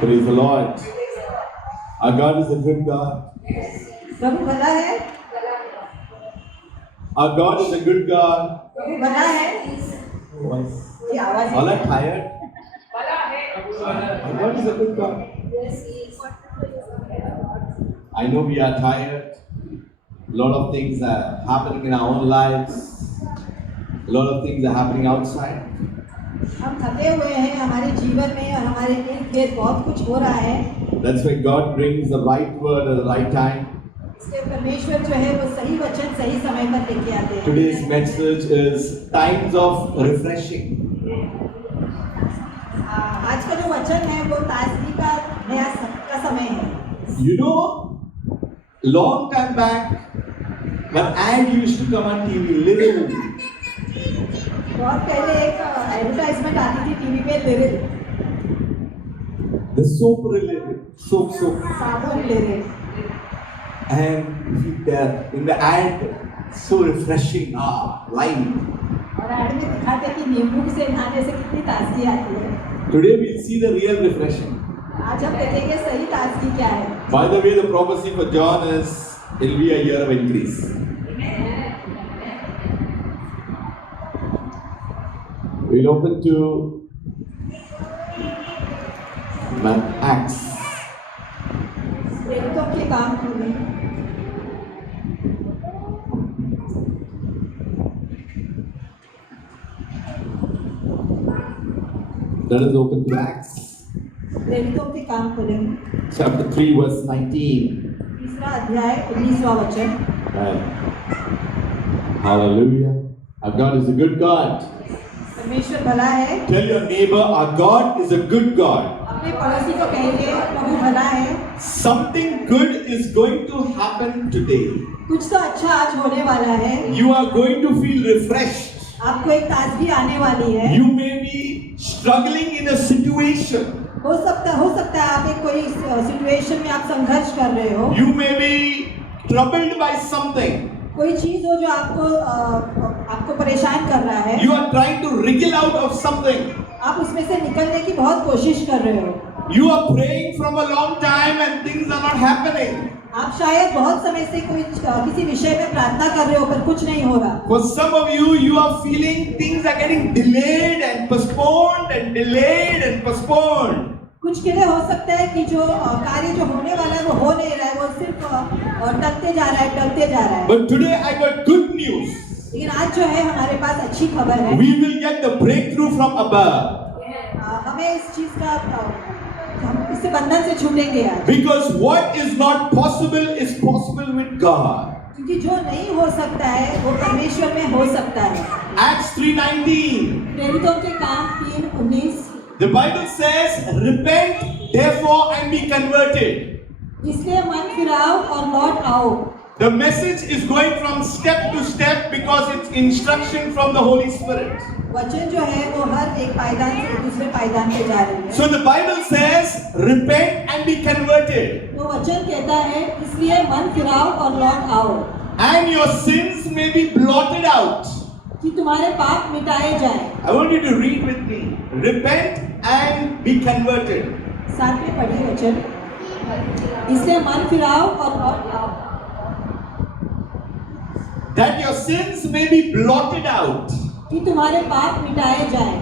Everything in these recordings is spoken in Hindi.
Praise the Lord. Our God is a good God. प्रभु भला है, Our God is a good God. प्रभु भला है। ये आवाज All are tired. Our God is a good God. I know we are tired. A lot of things are happening in our own lives. A lot of things are happening outside. हम थके हुए हैं हमारे जीवन में और हमारे इर्द गिर्द बहुत कुछ हो रहा है। That's why God brings the right word at the right time. इसलिए परमेश्वर जो है वो सही वचन सही समय पर लेके आते हैं। Today's message is times of refreshing. आज का जो वचन है वो ताजगी का नया का समय है। You know, long time back, when ad used to come on TV, little. बहुत पहले एक एडवर्टाइजमेंट आती थी टीवी पे Liril, The soap related, soap. साबुन Liril, And in the ad, so refreshing, lime. और ऐड में दिखाते कि नींबू से नहाने से कितनी ताजगी आती है। Today we'll see the real refreshing. आज हम देखेंगे सही ताजगी क्या है। By the way, the prophecy for John is it'll be a year of increase. We'll open to Acts. प्रेरितों के काम खोलें। Let us open to Acts. प्रेरितों के काम खोलें। Chapter 3, verse 19. तीसरा अध्याय 19वां वचन। Hallelujah. Our God is a good God. परमेश्वर भला है। Tell your neighbor, our God is a good God. अपने पड़ोसी को कहिए प्रभु भला है। Something good is going to happen today. कुछ तो अच्छा आज होने वाला है। You are going to feel refreshed. आपको एक ताजगी आने वाली है। You may be struggling in a situation. हो सकता है आप एक कोई सिचुएशन में आप संघर्ष कर रहे हो। You may be troubled by something. कोई चीज हो जो आपको परेशान कर रहा है। You are trying to wriggle out of something. आप उसमें से निकलने की बहुत कोशिश कर रहे हो। You are praying from a long time and things are not happening. आप शायद बहुत समय से किसी विषय में प्रार्थना कर रहे हो पर कुछ नहीं हो रहा। For some of you, you are feeling things are getting delayed and postponed and delayed and postponed. कुछ के लिए हो सकता है कि जो कार्य जो होने वाला है वो हो नहीं रहा है, वो सिर्फ टलते जा रहा है। But today I got good news. लेकिन आज जो है हमारे पास अच्छी खबर है। We will get the breakthrough from above. हमें इस चीज का हम इससे बंधन से छूटेंगे आज। Because what is not possible is possible with God. क्योंकि जो नहीं हो सकता है वो परमेश्वर में हो सकता है। Acts 3:19. प्रेरितों के काम 3:19। The Bible says, repent therefore and be converted. इसलिए मन फिराओ और लौट आओ। The message is going from step to step because it's instruction from the Holy Spirit. वचन जो है वो हर एक पायदान से दूसरे पायदान पे जा रही है। So the Bible says, repent and be converted. तो वचन कहता है इसलिए मन फिराओ और लौट आओ। And your sins may be blotted out. कि तुम्हारे पाप मिटाए जाए। I want you to read with me. Repent and be converted. साथ में पढ़िए वचन। इसलिए मन फिराओ और लौट आओ। That your sins may be blotted out. कि तुम्हारे पाप मिटाए जाए।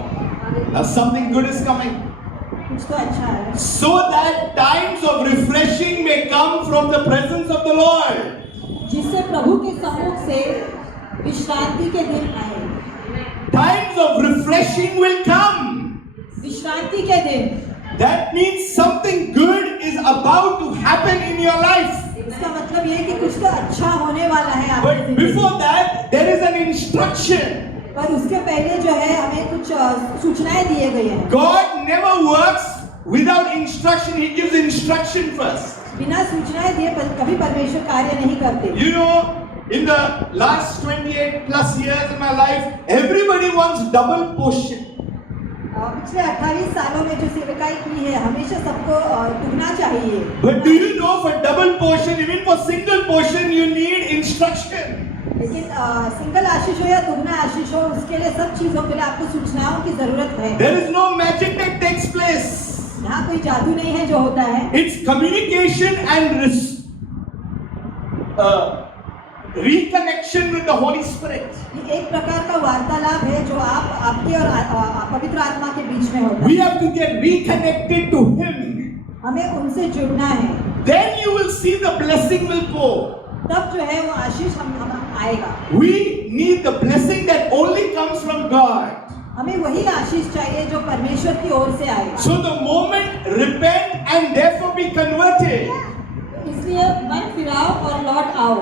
Now something good is coming. कुछ तो अच्छा है। So that times of refreshing may come from the presence of the Lord. जिससे प्रभु के सम्मुख से विश्रांति के दिन आए। Times of refreshing will come. विश्रांति के दिन। That means something good is about to happen in your life. इसका मतलब ये है कि कुछ तो अच्छा होने वाला है आपकी But जिंदगी में। before that, there is an instruction. पर उसके पहले जो है हमें कुछ सूचनाएं दिए गए हैं। God never works without instruction. He gives instruction first. बिना सूचनाएं दिए कभी परमेश्वर कार्य नहीं करते। You know, in the last 28 plus years in my life, everybody wants double portion. पिछले 28 सालों में जो सेवकाई की है हमेशा सबको दुगना चाहिए। But do you know, for double portion, even for single portion, you need instruction. लेकिन सिंगल आशीष हो या दुगना आशीष हो उसके लिए सब चीजों के लिए आपको सूचनाओं की जरूरत है। There is no magic that takes place. यहाँ कोई जादू नहीं है जो होता है, It's communication and reconnection with the Holy Spirit. ये एक प्रकार का वार्तालाप है जो आपके और पवित्र आत्मा के बीच में होता We है। have to get reconnected to Him. हमें उनसे जुड़ना है, Then you will see the blessing will pour. तब जो है वो आशीष हम आएगा। We need the blessing that only comes from God. हमें वही आशीष चाहिए जो परमेश्वर की ओर से आएगा। So the moment repent and therefore be converted, इसलिए मन फिराओ और लौट आओ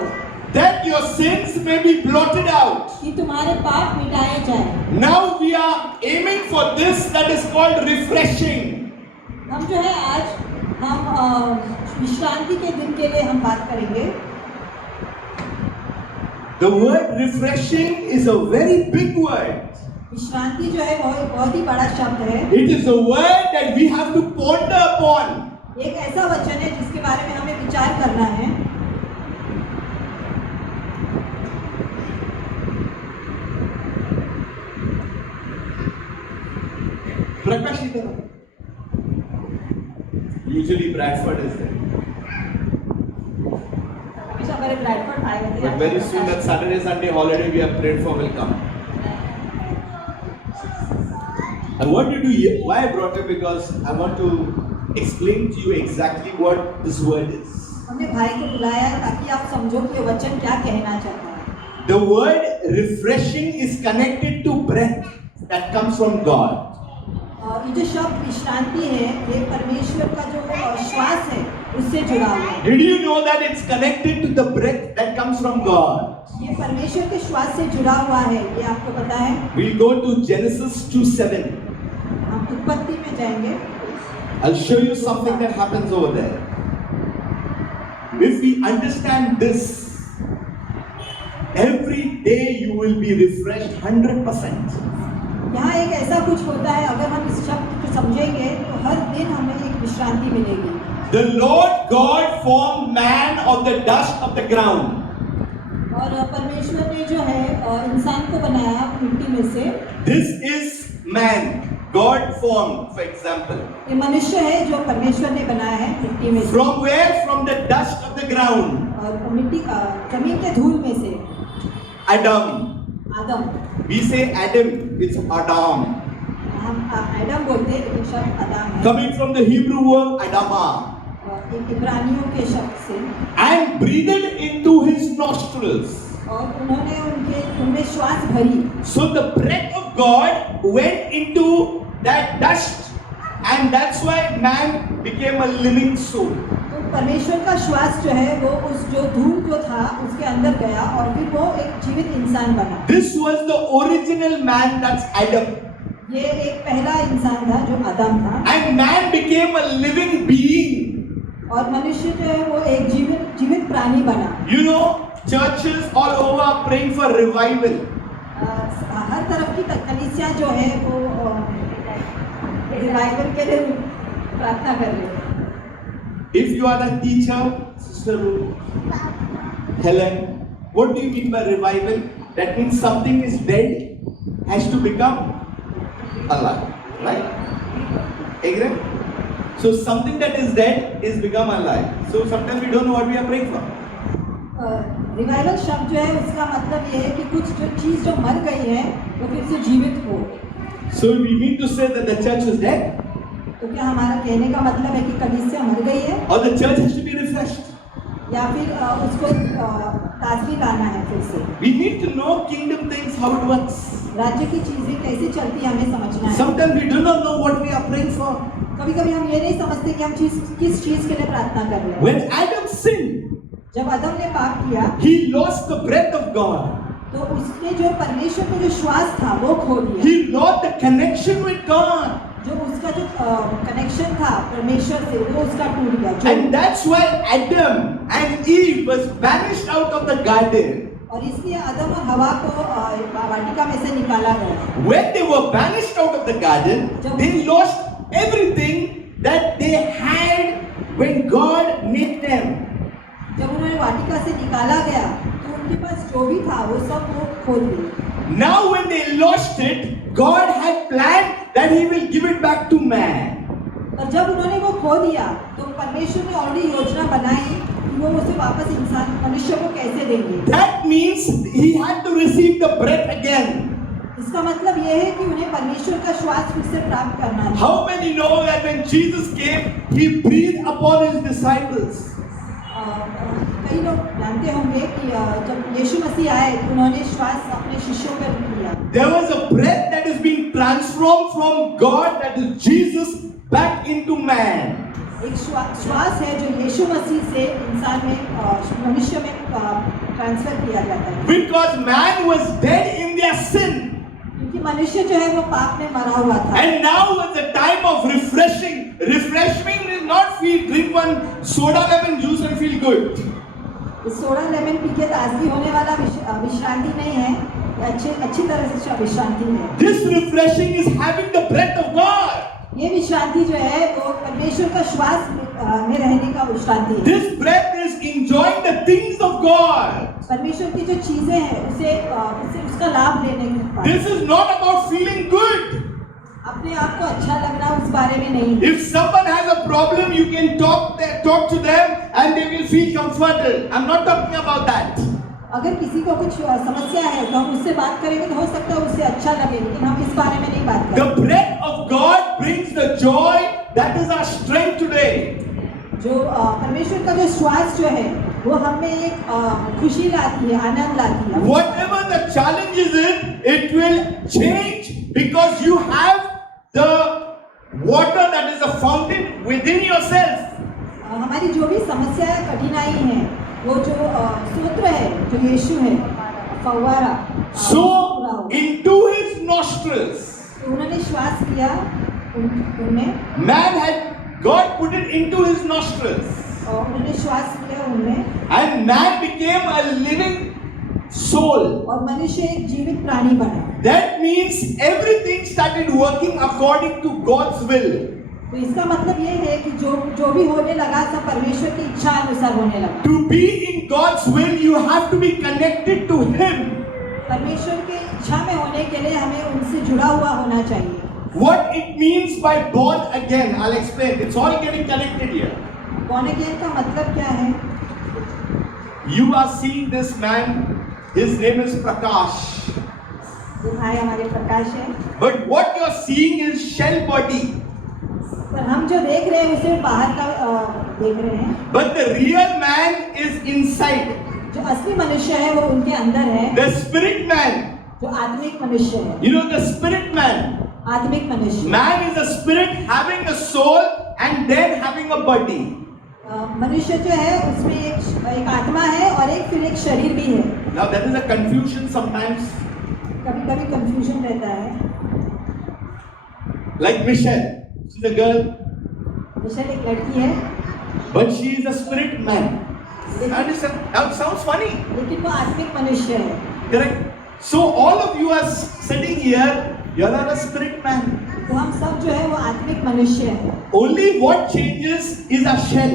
that your sins may be blotted out. कि तुम्हारे पाप मिटाए जाए। Now we are aiming for this that is called refreshing. हम जो है आज हम विश्रांति के दिन के लिए हम बात करेंगे। The word refreshing is a very big word. विश्रांति जो है बहुत ही बड़ा शब्द है। It is a word that we have to ponder upon. एक ऐसा वचन है जिसके बारे में हमें विचार करना है। Prakash idhar. Usually Bradford is there. हमेशा हमारे ब्रैडफोर्ड आए होते हैं। But very soon that Saturday, Sunday holiday we have prayed for will come. And what to do here? Why I brought it? Because I want to explain to you exactly what this word is. हमने भाई को बुलाया है ताकि आप समझो कि ये वचन क्या कहना चाहता है। The word refreshing is connected to breath that comes from God. और ये जो शब्द विश्रांति है ये परमेश्वर का जो श्वास है उससे जुड़ा हुआ है। Did you know that it's connected to the breath that comes from God? ये परमेश्वर के श्वास से जुड़ा हुआ है, ये आपको पता है। We'll go to Genesis 2:7. हम उत्पत्ति में जाएंगे। I'll show you something that happens over there. If we understand this, every day you will be refreshed 100%. यहाँ एक ऐसा कुछ होता है, अगर हम इस शब्द को समझेंगे तो हर दिन हमें एक विश्रांति मिलेगी। The Lord God formed man of the dust of the ground. और परमेश्वर ने जो है इंसान को बनाया मिट्टी में से। This is man. God formed, for example. ये मनुष्य है जो परमेश्वर ने बनाया है मिट्टी में से। From where? From the dust of the ground. और मिट्टी जमीन के धूल में से। Adam. Adam. We say Adam. It's Adam. हम आदम बोलते हैं लेकिन शब्द आदम है। Coming from the Hebrew word Adama. इब्रानियों के शब्द से। And breathed into his nostrils. और उन्होंने उनमें श्वास भरी। So the breath of God went into that dust, and that's why man became a living soul. तो परमेश्वर का श्वास जो है वो उस जो धूल जो था उसके अंदर गया और फिर वो एक जीवित इंसान बना। This was the original man, that's Adam. ये एक पहला इंसान था जो आदम था। And man became a living being. और मनुष्य जो है वो एक जीवित प्राणी बना। You know, churches all over are praying for revival. हर तरफ की कलीसिया जो है वो रिवाइवल के लिए प्रार्थना कर रही है। If you are a teacher, Sister Helen, what do you mean by revival? That means something is dead has to become alive, right? Agree? So something that is dead is become alive. So sometimes we don't know what we are praying for. Revival शब्द जो है उसका मतलब ये है कि कुछ जो चीज जो मर गई है वो फिर से जीवित हो। So we mean to say that the church is dead, तो क्या हमारा कहने का मतलब है कि कलीसिया मर गई है or the church has to be refreshed? या फिर उसको ताजगी लाना है फिर से। We need to know kingdom things, how it works. राज्य की चीजें कैसे चलती है हमें समझना है। Sometimes we do not know what we are praying for. कभी-कभी हम ये नहीं समझते कि हम किस चीज के लिए प्रार्थना कर रहे हैं। When Adam sinned, जब आदम ने पाप किया he lost the breath of God. तो उसने जो परमेश्वर का जो श्वास था वो खो दिया। He lost the connection with God. जो उसका जो कनेक्शन था परमेश्वर से वो उसका टूट गया। And that's why Adam and Eve was banished out of the garden. और इसलिए आदम और हवा को वाटिका में से निकाला गया। When they were banished out of the garden, they lost everything that they had when God made them. जब उन्हें वाटिका से निकाला गया तो उनके पास जो भी था वो सब वो खो दिए। Now when they lost it, God had planned that He will give it back to man. और जब उन्होंने वो खो दिया तो परमेश्वर ने ऑलरेडी योजना बनाई कि वो उसे वापस इंसान मनुष्य को कैसे देंगे। That means he had to receive the breath again. इसका मतलब ये है कि उन्हें परमेश्वर का श्वास फिर से प्राप्त करना है। How many know that when Jesus came, he breathed upon his disciples? कई लोग जानते होंगे कि जब यीशु मसीह आए तो उन्होंने श्वास अपने शिष्यों पर लिया। There was a breath that is being transformed from God, that is Jesus, back into man. एक श्वास है जो यीशु मसीह से इंसान में मनुष्य में ट्रांसफर किया जाता है। Because man was dead in their sin. क्योंकि मनुष्य जो है वो पाप में मरा हुआ था। And now was the time of refreshing. Refreshing is not drink one soda lemon juice and feel good. Soda lemon P के ताजगी होने वाला विश्रांति नहीं है, अच्छी तरह से विश्रांति है। This refreshing is having the breath of God. ये विश्रांति जो है वो परमेश्वर का श्वास में रहने का विश्रांति है। This breath is enjoying the things of God. परमेश्वर की जो चीजें हैं उसे उसका लाभ लेने का। This is not about feeling good. अपने आप को अच्छा लगना उस बारे में नहीं। If someone has a problem, you can talk to them and they will feel comforted. I'm not talking about that. अगर किसी को कुछ समस्या है तो हम उससे बात करेंगे तो हो सकता है उससे अच्छा लगे, लेकिन हम इस बारे में नहीं बात करेंगे। The breath of God brings the joy that is our strength today. जो परमेश्वर का जो श्वास जो है वो हमें एक खुशी लाती है, आनंद लाती है। Whatever the challenge is it will change because you have the water that is a fountain within yourself. हमारी जो भी समस्या या कठिनाई है वो जो सूत्र है जो यीशु है फव्वारा। So into his nostrils. तो उन्होंने श्वास किया उनमें। Man had God put it into his nostrils. और उन्होंने श्वास किया उनमें। And man became a living soul. और मनुष्य एक जीवित प्राणी बना। That means everything started working according to God's will. तो इसका मतलब ये है कि जो भी होने लगा सब परमेश्वर की इच्छा अनुसार होने लगा। To be in God's will, you have to be connected to Him. परमेश्वर की इच्छा में होने के लिए हमें उनसे जुड़ा हुआ होना चाहिए। What it means by born again, I'll explain. It's all getting connected here. born again का मतलब क्या है? You are seeing this man. His name is Prakash. भाई हमारे प्रकाश है। But what you're seeing is shell body. पर हम जो देख रहे हैं उसे बाहर का देख रहे हैं। But the real man is inside. जो असली मनुष्य है वो उनके अंदर है। The spirit man. जो आत्मिक मनुष्य है। You know the spirit man. आत्मिक मनुष्य। Man is a spirit having a soul and then having a body. मनुष्य जो है उसमें एक आत्मा है और फिर एक शरीर भी है। Now that is a confusion sometimes. कभी-कभी confusion रहता है। Like Michelle, she's a girl. Michelle एक लड़की है। But she is a spirit man. Understand? Now it sounds funny. लेकिन वो आत्मिक मनुष्य है। Correct? So all of you are sitting here, you are a spirit man. तो हम सब जो है वो आत्मिक मनुष्य है। Only what changes is a shell.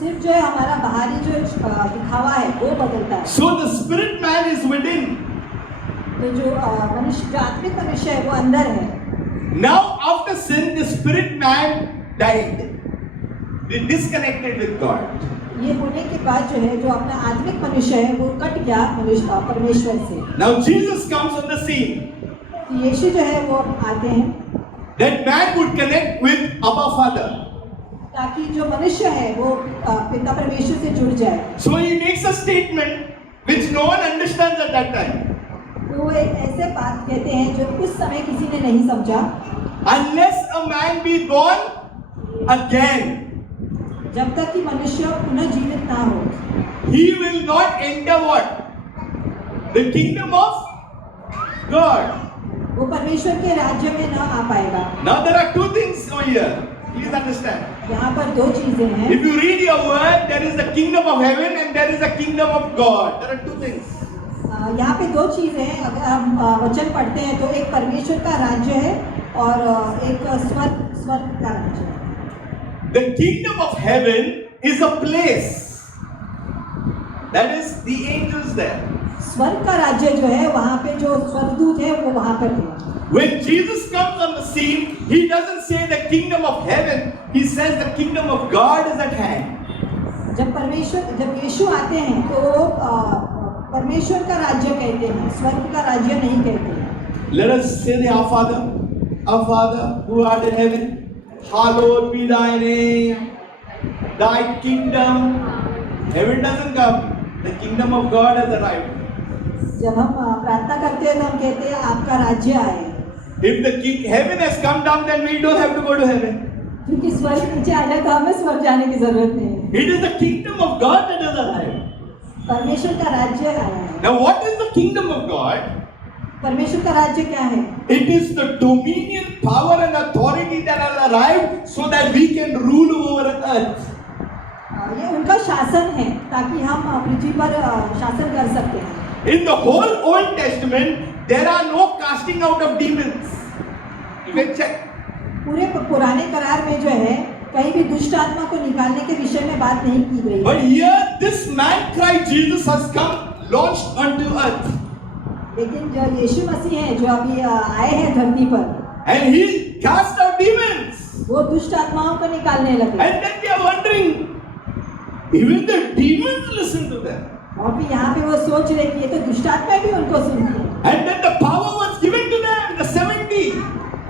सिर्फ जो है हमारा बाहरी जो दिखावा है वो बदलता है। So the spirit man is within. तो जो मनुष्य जो आत्मिक मनुष्य है वो अंदर है। Now after sin, the spirit man died. They disconnected with God. ये होने के बाद जो है जो अपना आत्मिक मनुष्य है वो कट गया मनुष्य परमेश्वर से। Now Jesus comes on the scene. तो यीशु जो है वो आते हैं। That man would connect with Abba Father. ताकि जो मनुष्य है वो पिता परमेश्वर से जुड़ जाए। So he makes a statement which no one understands at that time. तो वो एक ऐसे बात कहते हैं जो उस समय किसी ने नहीं समझा। Unless a man be born again, जब तक कि मनुष्य पुनः जीवित ना हो, he will not enter what? The kingdom of God. वो परमेश्वर के राज्य में ना आ पाएगा। Now there are two things over here. Please understand. यहाँ पर दो चीजें हैं। If you read your word, there is the kingdom of heaven and there is the kingdom of God. There are two things. यहाँ पे दो चीजें हैं। अगर हम वचन पढ़ते हैं तो एक परमेश्वर का राज्य है और एक स्वर्ग का राज्य है। The kingdom of heaven is a place. That is the angels there. स्वर्ग का राज्य जो है वहाँ पे जो स्वर्गदूत है वो वहाँ पर थे। When Jesus comes on the scene, he doesn't say the kingdom of heaven, he says the kingdom of God is at hand. जब यीशु आते हैं तो परमेश्वर का राज्य कहते हैं, स्वर्ग का राज्य नहीं कहते। Let us say the Our Father who art in heaven, hallowed be thy name, thy kingdom. Heaven doesn't come, the kingdom of God has arrived. जब हम प्रार्थना करते हैं तो हम कहते हैं आपका राज्य आए। If the heaven has come down, then we don't have to go to heaven. क्योंकि स्वर्ग नीचे आ जाए तो हमें स्वर्ग जाने की जरूरत नहीं है। It is the kingdom of God that has arrived. परमेश्वर का राज्य आया है। Now what is the kingdom of God? परमेश्वर का राज्य क्या है? It is the dominion, power and authority that has arrived so that we can rule over earth. ये उनका शासन है ताकि हम पृथ्वी पर शासन कर सकते हैं। In the whole Old Testament, there are no casting out of demons. You can check. पूरे पुराने करार में जो है कहीं भी दुष्ट आत्मा को निकालने के विषय में बात नहीं की गई। But here, this man Christ Jesus has come, launched unto earth. लेकिन जो यीशु मसीह है जो अभी आए हैं धरती पर, And he cast out demons. वो दुष्ट आत्माओं को निकालने लगे। And then we are wondering, even the demons listen to them. और फिर यहाँ पे वो सोच रहे कि ये तो दुष्ट आत्मा भी उनको सुनती है। And then the power was given to them, the 70.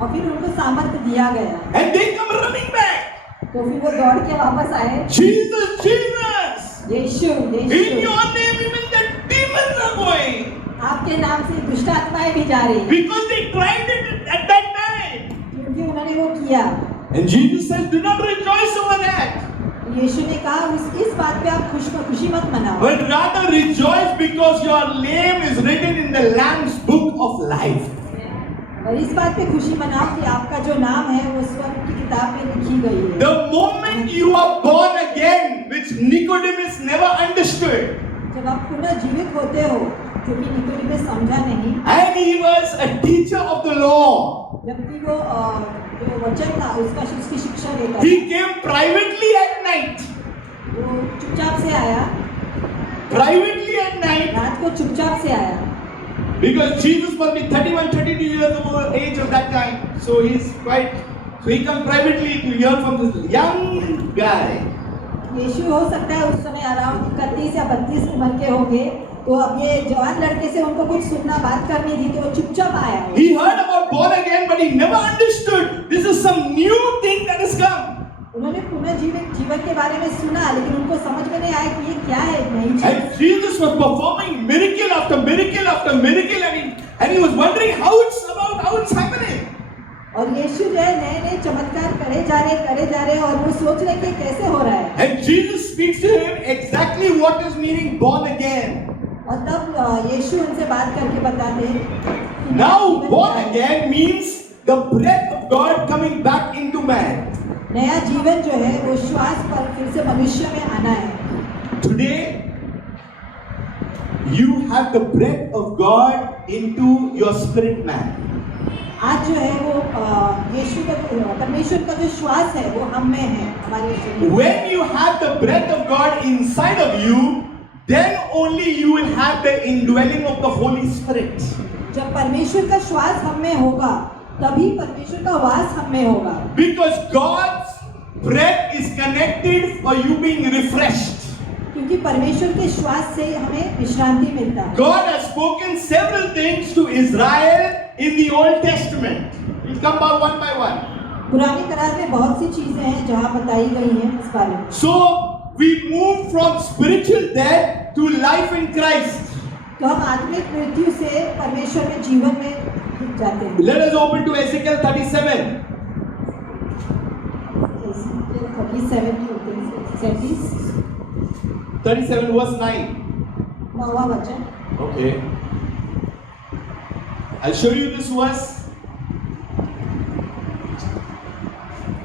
और फिर उनको सामर्थ्य दिया गया। And they come running back. तो फिर वो दौड़ के वापस आए। Jesus, Jesus. Yeshu, In Yeshu. your name, even the demons are going. आपके नाम से दुष्ट आत्माएं भी जा रही। Because they tried it at that time. क्योंकि उन्होंने वो किया। And Jesus says, do not rejoice over that. यीशु ने कहा इस बात पे आप खुशी मत मनाओ। But rather rejoice because your name is written in the Lamb's book of life. और इस बात पे खुशी मनाओ कि आपका जो नाम है वो स्वर्ग की किताब में लिखी गई है। The moment you are born again, which Nicodemus never understood. जब आप पुनः जीवित होते हो, जो कि निकोदेमुस समझा नहीं। And he was a teacher of the law. जबकि वो जो वचन था उसकी शिक्षा देता। He came privately at night. वो चुपचाप से आया। Privately at night. रात को चुपचाप से आया। Because Jesus must be 31, 32 years of age of that time. So he comes privately to hear from this young guy. यीशु हो सकता है उस समय अराउंड 31 या 32 उम्र के होंगे, तो अब ये जवान लड़के से उनको कुछ सुनना बात करनी थी तो वो चुपचाप आया। He heard about born again, but he never understood this is some new thing that has come. उन्होंने पुनः जीवन के बारे में सुना, लेकिन उनको समझ में नहीं आया कि ये क्या है नई चीज। And Jesus was performing miracle after miracle after miracle, and he was wondering how it's happening. और यीशु जो है नए चमत्कार करे जा रहे और वो सोच रहे कि कैसे हो रहा है। And Jesus speaks to him exactly what is meaning born again. और तब यीशु उनसे बात करके बताते हैं। Now born again means the breath of God coming back into man. नया जीवन जो है वो श्वास पर फिर से मनुष्य में आना है। Today you have the breath of God into your spirit man. आज जो है वो यीशु का परमेश्वर का जो श्वास है वो हम में है, हमारे शरीर। When you have the breath of God inside of you, then only you will have the indwelling of the Holy Spirit. जब परमेश्वर का श्वास हम में होगा, तभी परमेश्वर का वास हम में होगा। Because God's breath is connected for you being refreshed. क्योंकि परमेश्वर के श्वास से हमें विश्रांति मिलता है। God has spoken several things to Israel in the Old Testament. We'll come back one by one. पुराने करार में बहुत सी चीजें हैं जहाँ बताई गई हैं इस बारे में। So we move from spiritual death to life in Christ. तो हम आत्मिक मृत्यु से परमेश्वर में जीवन में जाते हैं। Let us open to Ezekiel 37. 37 verse 9. नौवां वचन। Okay. I'll show you this verse.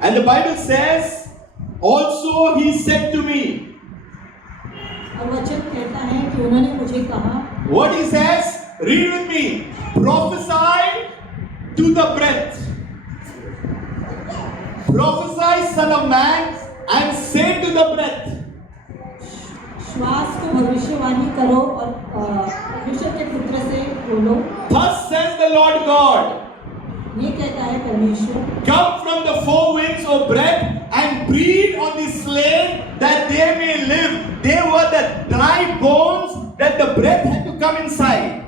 And the Bible says, also he said to me. और वचन कहता है कि उन्होंने मुझे कहा। What he says? Read with me. Prophesy to the breath. Prophesy, son of man, and say to the breath. श्वास को भविष्यवाणी करो और मनुष्य के पुत्र से बोलो। Thus says the Lord God. ये कहता है परमेश्वर, come from the four winds of breath and breathe on the slain that they may live. They were the dry bones that the breath had to come inside.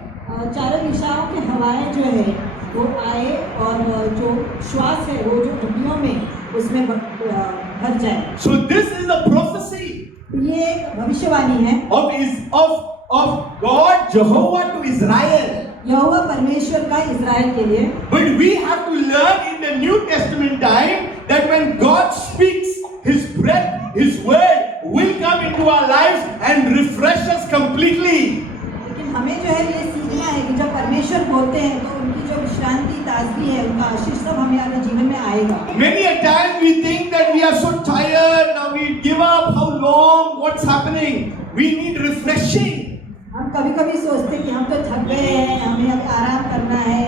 चारों दिशाओं की हवाएं जो है वो आए और जो श्वास है वो जो हड्डियों में उसमें भर जाए. So this is the prophecy ये एक भविष्यवाणी है of God Jehovah to Israel. यहोवा परमेश्वर का इज़राइल के लिए. But we have to learn in the New Testament time that when God speaks, His breath, His word will come into our lives and refresh us completely. लेकिन हमें जो है ये सीखना है कि जब परमेश्वर बोलते हैं तो उनकी जो विश्रांति, ताजगी है, उनका आशीष सब हमारे जीवन में आएगा. Many a time we think that we are so tired, now we give up, how long, what's happening? We need refreshing. हम कभी-कभी सोचते हैं कि हम तो थक गए हैं, हमें अब आराम करना है.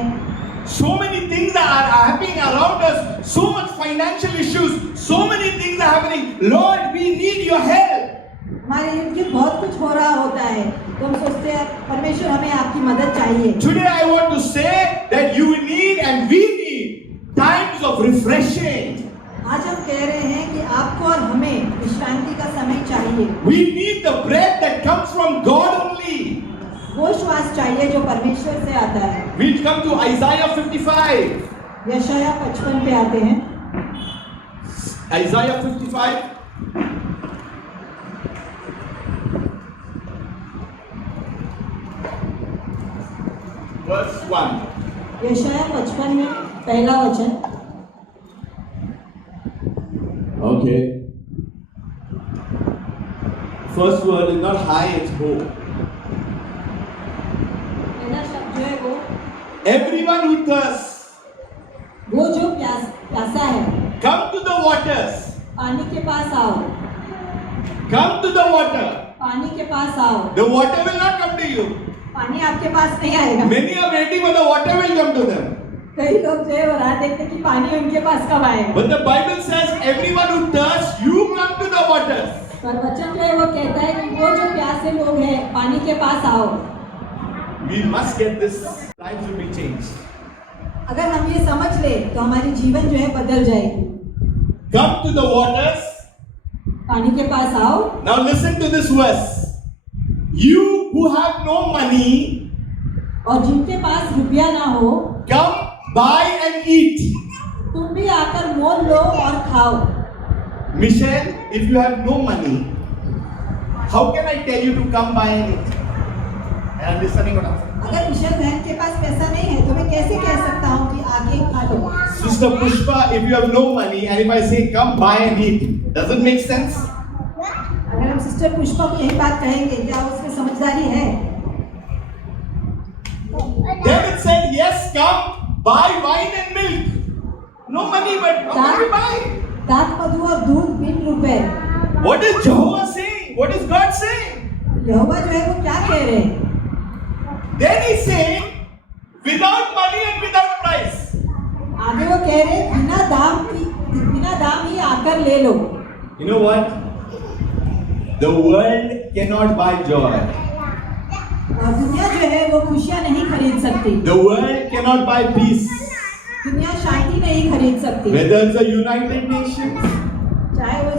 So many things are happening around us, so much financial issues, so many things are happening. Lord, we need your help. हमारे इर्द-गिर्द बहुत कुछ हो रहा होता है तो हम सोचते हैं परमेश्वर हमें आपकी मदद चाहिए. Today I want to say that you need and we need times of refreshing. आज हम कह रहे हैं कि आपको और हमें विश्रांति का समय चाहिए. We need the breath that comes from God only. वो श्वास चाहिए जो परमेश्वर से आता है. We come to Isaiah 55. यशायाह 55 पे आते हैं. Isaiah 55. Verse 1. यशायाह 55 में पहला वचन. Okay. First word is not high, it's ho. पहला शब्द जो है वो Everyone who thirsts, वो जो प्यासा है, come to the waters. पानी के पास आओ. Come to the water. पानी के पास आओ. The water will not come to you. पानी आपके पास नहीं आएगा. Many are waiting for the water will come to them. कई लोग जो है वो राह देखते हैं कि पानी उनके पास कब आएगा. But the Bible says, everyone who thirsts, you come to the waters. पर वचन जो है वो कहता है कि वो जो प्यासे लोग हैं पानी के पास आओ. We must get this. Lives will be changed. अगर हम ये समझ ले तो हमारी जीवन जो है बदल जाएगी. Come to the waters. पानी के पास आओ. Now listen to this verse. You who have no money, और जिनके पास रुपया ना हो, come buy and eat. तुम भी आकर मोल लो और खाओ. Michelle, if you have no money, how can I tell you to come buy and eat? I am listening what I'm saying. अगर मिशेल बहन के पास पैसा नहीं है तो मैं कैसे कह सकता हूँ कि आके खा लो. Sister Pushpa, if you have no money and if I say come buy and eat, does it make sense? अगर हम सिस्टर पुष्पा को यही बात कहेंगे क्या उसमें समझदारी है? David said, yes, come buy wine and milk. No money, but how can we buy? दाख मधु और दूध 20 रुपए. What is Jehovah saying? What is God saying? यहोवा जो है वो क्या कह रहे हैं? Then he's saying, without money and without price. आगे वो कह रहे हैं बिना दाम ही आकर ले लो. You know what? The world cannot buy joy. और दुनिया जो है वो खुशियाँ नहीं खरीद सकती. The world cannot buy peace. दुनिया शांति नहीं खरीद सकती. Whether it's a United Nations, चाहे वो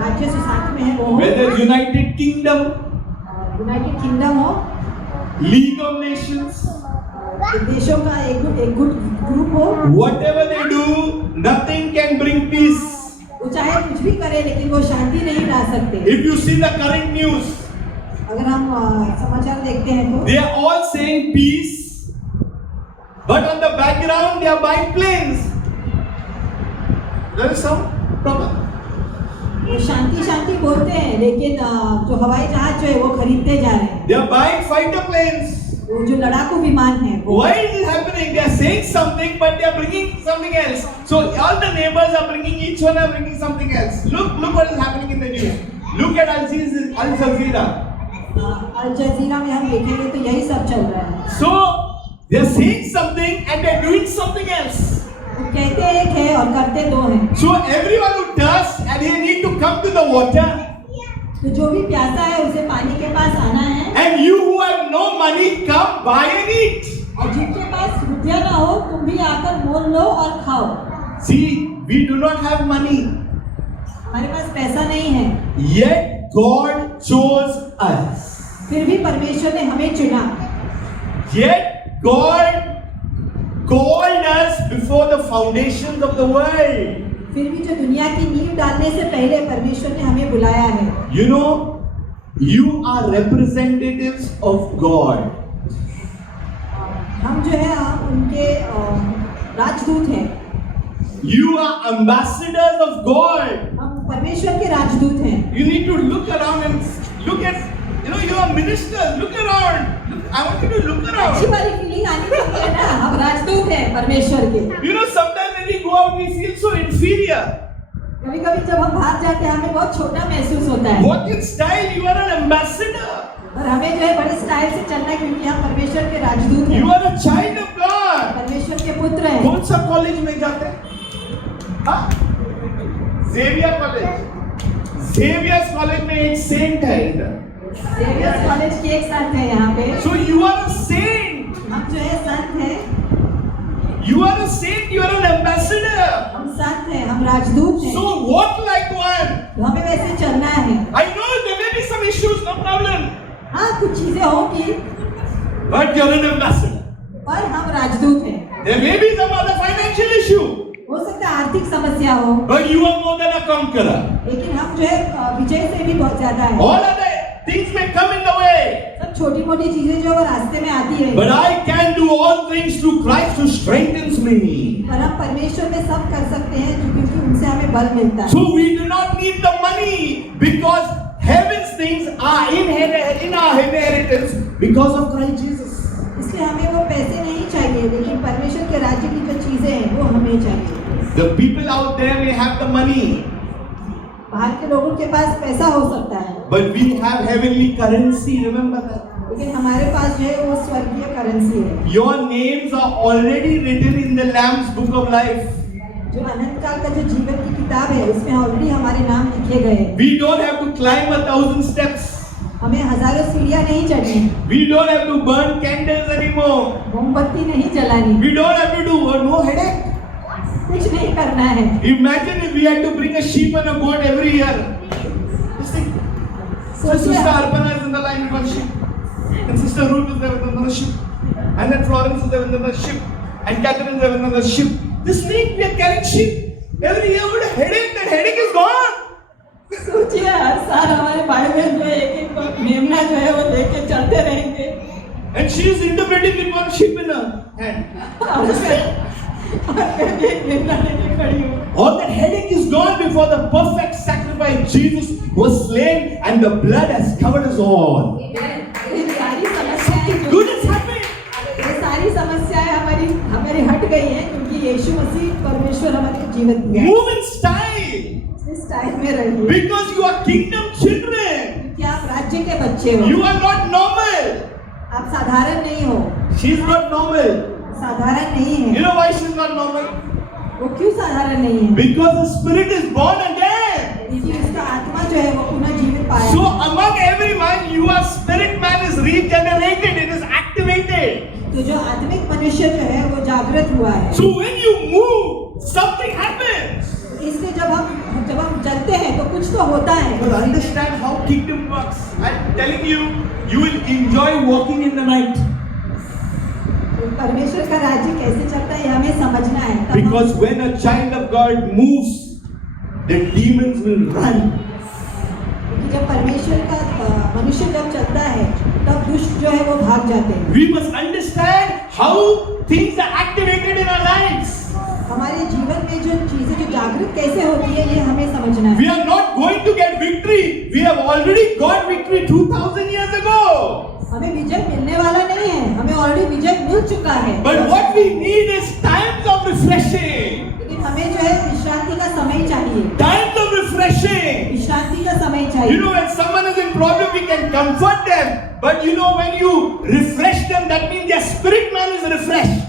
राज्य से साथ में है वो हो, whether it's United Kingdom, United kingdom हो, League of Nations, देशों का एक ग्रुप हो, whatever they do, nothing can bring peace. वो चाहे कुछ भी करे लेकिन वो शांति नहीं ला सकते. If you see the current news, अगर हम समाचार देखते हैं तो they are all saying peace, but on the background they are buying planes. There is some problem. वो शांति बोलते हैं लेकिन जो हवाई जहाज जो है वो खरीदते जा रहे हैं. They are buying fighter planes. वो जो लड़ाकू विमान है वो. Why is it happening? They are saying something, but they are bringing something else. So all the neighbors are bringing, each one are bringing something else. Look what is happening in the news. Look at Al Jazeera. अल जजीरा में हम देखेंगे तो यही सब चल रहा है. So they are saying something and they are doing something else. वो कहते एक है और करते दो हैं. So everyone who thirsts and they need to come to the water. तो जो भी प्यासा है उसे पानी के पास आना है. And you who have no money, come buy and eat. और जिनके पास भूतिया ना हो, तुम भी आकर मोल लो और खाओ। See, we do not have money, हमारे पास पैसा नहीं है, yet God chose us. फिर भी परमेश्वर ने हमें चुना। Yet God called us before the foundations of the world. फिर भी जो दुनिया की नींव डालने से पहले परमेश्वर ने हमें बुलाया है। You know, you are representatives of God. हम जो है उनके राजदूत हैं। You are ambassadors of God. हम परमेश्वर के राजदूत हैं। You need to look around and look at, you are ministers. Look around. I want you to look अच्छी around. वाली फीलिंग आनी चाहिए ना, हम राजदूत हैं परमेश्वर के। You know, sometimes when we go out, we feel so inferior. कभी-कभी जब हम बाहर जाते हैं हमें बहुत छोटा महसूस होता है। Walk in style. You are an ambassador. और हमें जो है बड़े स्टाइल से चलना है क्योंकि हम परमेश्वर के राजदूत हैं। You are a child of God. परमेश्वर के पुत्र हैं। कौन सा कॉलेज में जाते हैं? हाँ? Xavier college. Xavier's कॉलेज में एक सेंट है इधर। जेवियर्स कॉलेज के एक संत है यहाँ पे। So you are a saint. हम जो है संत हैं, You are a saint. You are an ambassador. हम संत हैं, हम राजदूत हैं। So walk like one. तो हमें वैसे चलना है। I know there may be some issues, no problem. हाँ, कुछ चीजें होंगी, But you are an ambassador. पर हम राजदूत हैं। There may be some other financial issue. हो सकता है आर्थिक समस्या हो, But you are more than a conqueror. लेकिन हम जो है विजय से भी बहुत ज्यादा है। All other things may come in the way. सब छोटी मोटी चीजें जो वो रास्ते में आती है, But I can do all things through Christ who strengthens me. पर हम परमेश्वर में सब कर सकते हैं क्योंकि उनसे हमें बल मिलता है। So we do not need the money because heaven's things are in our inheritance because of Christ Jesus. इसलिए हमें वो पैसे नहीं चाहिए, लेकिन परमेश्वर के राज्य की जो चीजें हैं वो हमें चाहिए। The people out there may have the money, बाहर के लोगों के पास पैसा हो सकता है, but we have heavenly currency. Remember that. लेकिन हमारे पास जो है वो स्वर्गीय करेंसी है। Your names are already written in the Lamb's book of life. जो अनंत काल का जो जीवन की किताब है उसमें ऑलरेडी हमारे नाम लिखे गए हैं। We don't have to climb 1,000 steps. हमें हजारों सीढ़ियां नहीं चढ़नी, We don't have to burn candles anymore. मोमबत्ती नहीं जलानी, We don't have to do no headache. कुछ नहीं करना है। Imagine if we had to bring a sheep and a goat every year. Just think. So Sister Arpana is in the line with one sheep, and Sister Ruth is there with another sheep, and then Florence is there with another sheep, and Catherine is there with another sheep. This week we are carrying sheep every year with a headache. That headache is gone. सोचिए हर साल हमारे भाई बहन जो है एक एक मेमना जो है वो लेके चलते रहेंगे। And she is interpreting with one sheep in her hand. एक मेमना लेके खड़ी हूँ। All that headache is gone before the perfect sacrifice. Jesus was slain, and the blood has covered us all. ये सारी समस्याएं जो Good has happened. ये सारी समस्याएं हमारी हट गई हैं क्योंकि यीशु मसीह परमेश्वर हमारे जीवन दिया है। Move in style. इस टाइम में रहिए Because you are kingdom children. क्योंकि आप राज्य के बच्चे हो। You are not normal. आप साधारण नहीं हो, She is not normal. साधारण नहीं You है। know why she is not normal? वो क्यों साधारण नहीं है? Because the spirit is born again. क्योंकि उसका आत्मा जो है वो पुनः जीवित पाया। So among everyone, your spirit man is regenerated. It is activated. तो जो आत्मिक मनुष्य जो है वो जागृत हुआ है। So when you move, something happens. इसलिए जब हम चलते हैं तो कुछ तो होता है। But understand how kingdom works. I'm telling you, you will enjoy walking in the night. तो परमेश्वर का राज्य कैसे चलता है ये हमें समझना है। तब हम- Because when a child of God moves, the demons will run. क्योंकि जब परमेश्वर का मनुष्य जब चलता है तब दुष्ट जो है वो भाग जाते हैं। We must understand how things are activated in our lives. हमारे जीवन में जो चीजें जो जागृत कैसे होती है ये हमें समझना है। We are not going to get victory. We have already got victory 2000 years ago. हमें विजय मिलने वाला नहीं है, हमें ऑलरेडी विजय मिल चुका है। But what we need is times of refreshing. लेकिन हमें जो है विश्रांति का समय चाहिए। Times of refreshing. विश्रांति का समय चाहिए। You know, when someone is in problem, we can comfort them. But you know, when you refresh them, that means their spirit man is refreshed.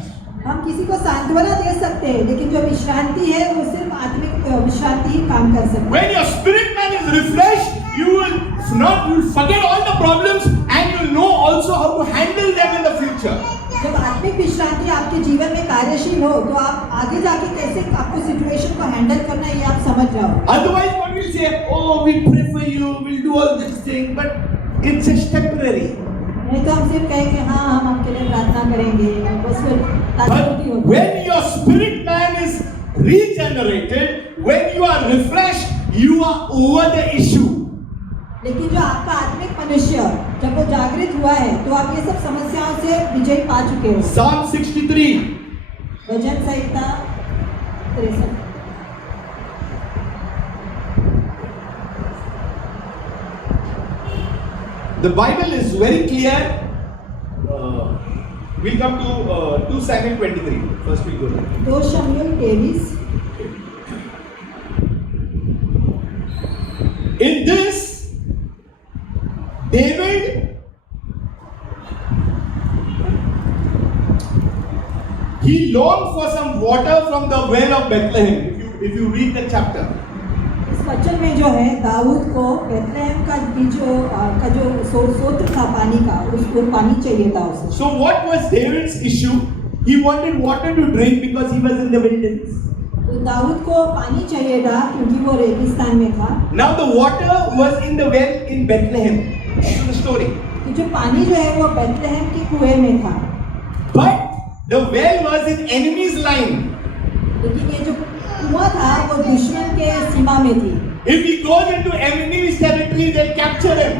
हम किसी को सांत्वना दे सकते हैं, लेकिन जो विश्रांति है वो सिर्फ आत्मिक विश्रांति ही काम कर सकती है। When your spirit man is refreshed, you will forget all the problems and you will know also how to handle them in the future. जब आत्मिक विश्रांति शांति आपके जीवन में कार्यशील हो तो आप आगे जाके कैसे आपको सिचुएशन को हैंडल करना है ये आप समझ जाओ. Otherwise, what we'll say, oh, we'll pray for you, we'll do all this thing, but it's just temporary. नहीं तो हम सिर्फ कहेंगे हाँ हम आपके लिए प्रार्थना करेंगे बस फिर तात्कालिक But होता है. when your spirit man is regenerated, when you are refreshed, you are over the issue. लेकिन जो आपका आत्मिक मनुष्य जब वो जागृत हुआ है तो आप ये सब समस्याओं से विजय पा चुके हो. Psalm 63. Bhajan Samhita 63. The Bible is very clear. We'll come to 2 Samuel 23. First we'll go there. 2 शमूएल 23. In this, David he longed for some water from the well of Bethlehem. If you read the chapter, इस वचन में जो है दाऊद को बेथलेहम का जो सोत्र था पानी का उसको पानी चाहिए था उसे. so what was David's issue? He wanted water to drink because he was in the wilderness. तो दाऊद को पानी चाहिए था क्योंकि वो रेगिस्तान में था. Now the water was in the well in Bethlehem. This is the story. कि जो पानी जो है वो बेथलेहम के कुएं में था. But the well was in enemy's line. लेकिन ये जो कुआं था वो दुश्मन के सीमा में थी. If he goes into enemy's territory, they'll capture him.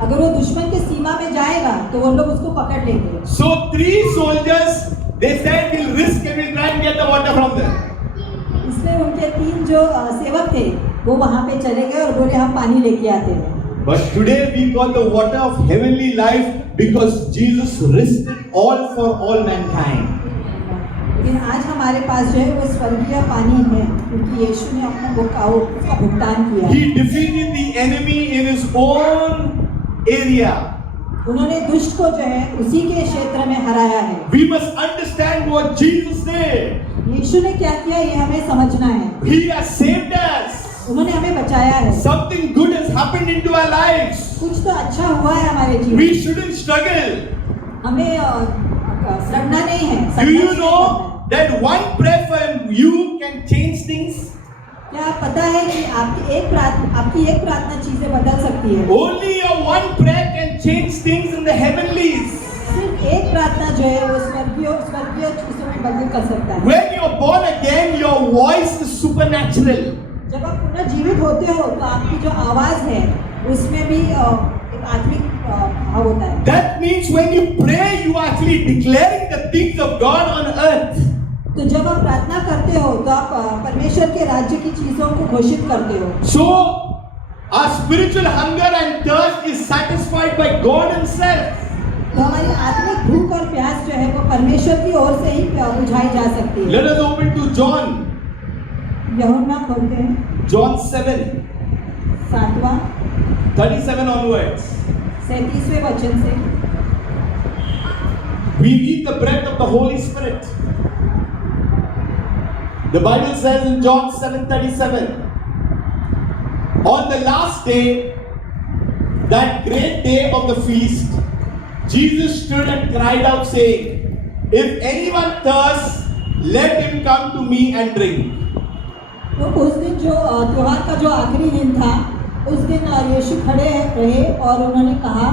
अगर वो दुश्मन के सीमा में जाएगा तो वो लोग उसको पकड़ लेंगे. So 3 soldiers, they said we'll risk and we'll try and get the water from there. इसलिए उनके 3 जो सेवक थे वो वहां पे चले गए और बोले हम पानी लेके आते हैं. But today we got the water of heavenly life because Jesus risked it all for all mankind. लेकिन आज हमारे पास जो है वो स्वर्गीय पानी है क्योंकि यीशु ने अपना उसका भुगतान किया. He defeated the enemy in his own area. उन्होंने दुष्ट को जो है उसी के क्षेत्र में हराया है. We must understand what Jesus did. यीशु ने क्या किया ये हमें समझना है. He has saved us. उन्होंने हमें बचाया है. Something good has happened into our lives. कुछ तो अच्छा हुआ है हमारे जीवन. We shouldn't struggle. हमें सड़ना नहीं है. Do you know that one prayer for you can change things? क्या आप पता है कि आपकी एक प्रार्थना चीजें बदल सकती है. Only your one prayer can change things in the heavenlies. सिर्फ एक प्रार्थना जो है वो स्वर्गीय चीजों में बदल कर सकता है. When you're born again, your voice is supernatural. जब आप पुनर्जीवित होते हो तो आपकी जो आवाज है उसमें भी एक आत्मिक भाव होता है. That means when you pray, you are actually declaring the things of God on earth. तो जब आप प्रार्थना करते हो तो आप परमेश्वर के राज्य की चीजों को घोषित करते हो. So our spiritual hunger and thirst is satisfied by God Himself. तो हमारी आत्मिक भूख और प्यास जो है वो परमेश्वर की ओर से ही बुझाई जा सकती है. Let us open to John. यूहन्ना खोलते हैं. John 7, 7वां 37 onwards. 37वें वचन से. We need the breath of the Holy Spirit. The Bible says in John 7:37, on the last day, that great day of the feast, Jesus stood and cried out saying, if anyone thirsts, let him come to me and drink. तो उस दिन जो त्योहार का जो आखिरी दिन था उस दिन यीशु खड़े रहे और उन्होंने कहा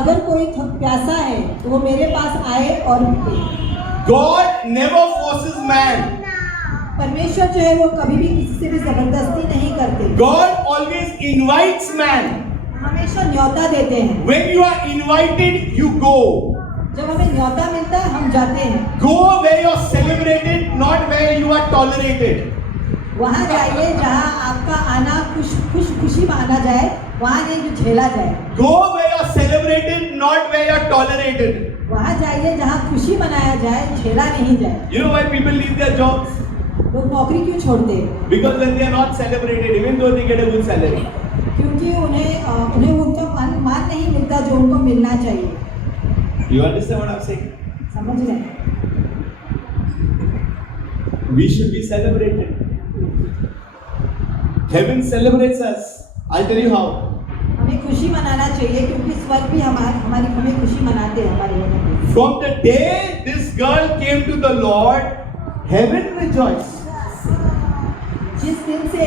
अगर कोई प्यासा है तो वो मेरे पास आए और पिए. God never forces man. परमेश्वर जो है वो कभी भी किसी से भी जबरदस्ती नहीं करते. God always invites man. हमेशा न्योता देते हैं. When you are invited, you go. जब हमें न्योता मिलता है हम जाते हैं. Go where you are celebrated, not where you are tolerated. वहाँ जाइए जहाँ आपका आना खुशी माना जाए, वहाँ नहीं जो झेला जाए. Go where you are celebrated, not where you are tolerated. वहाँ जाइए जहाँ खुशी मनाया जाए, झेला नहीं जाए. You know why people leave their jobs? लोग नौकरी क्यों छोड़ते हैं? Because when they are not celebrated, even though they get a good salary. क्योंकि उन्हें उनका मान नहीं मिलता जो उनको मिलना चाहिए. You understand what I'm saying? समझ रहे हैं? We should be celebrated. Heaven celebrates us. I'll tell you how. हमें हमें खुशी मनाना चाहिए क्योंकि स्वर्ग भी हमें खुशी मनाते हैं हमारे होने पे। From the day this girl came to the Lord, heaven rejoiced. जिस दिन से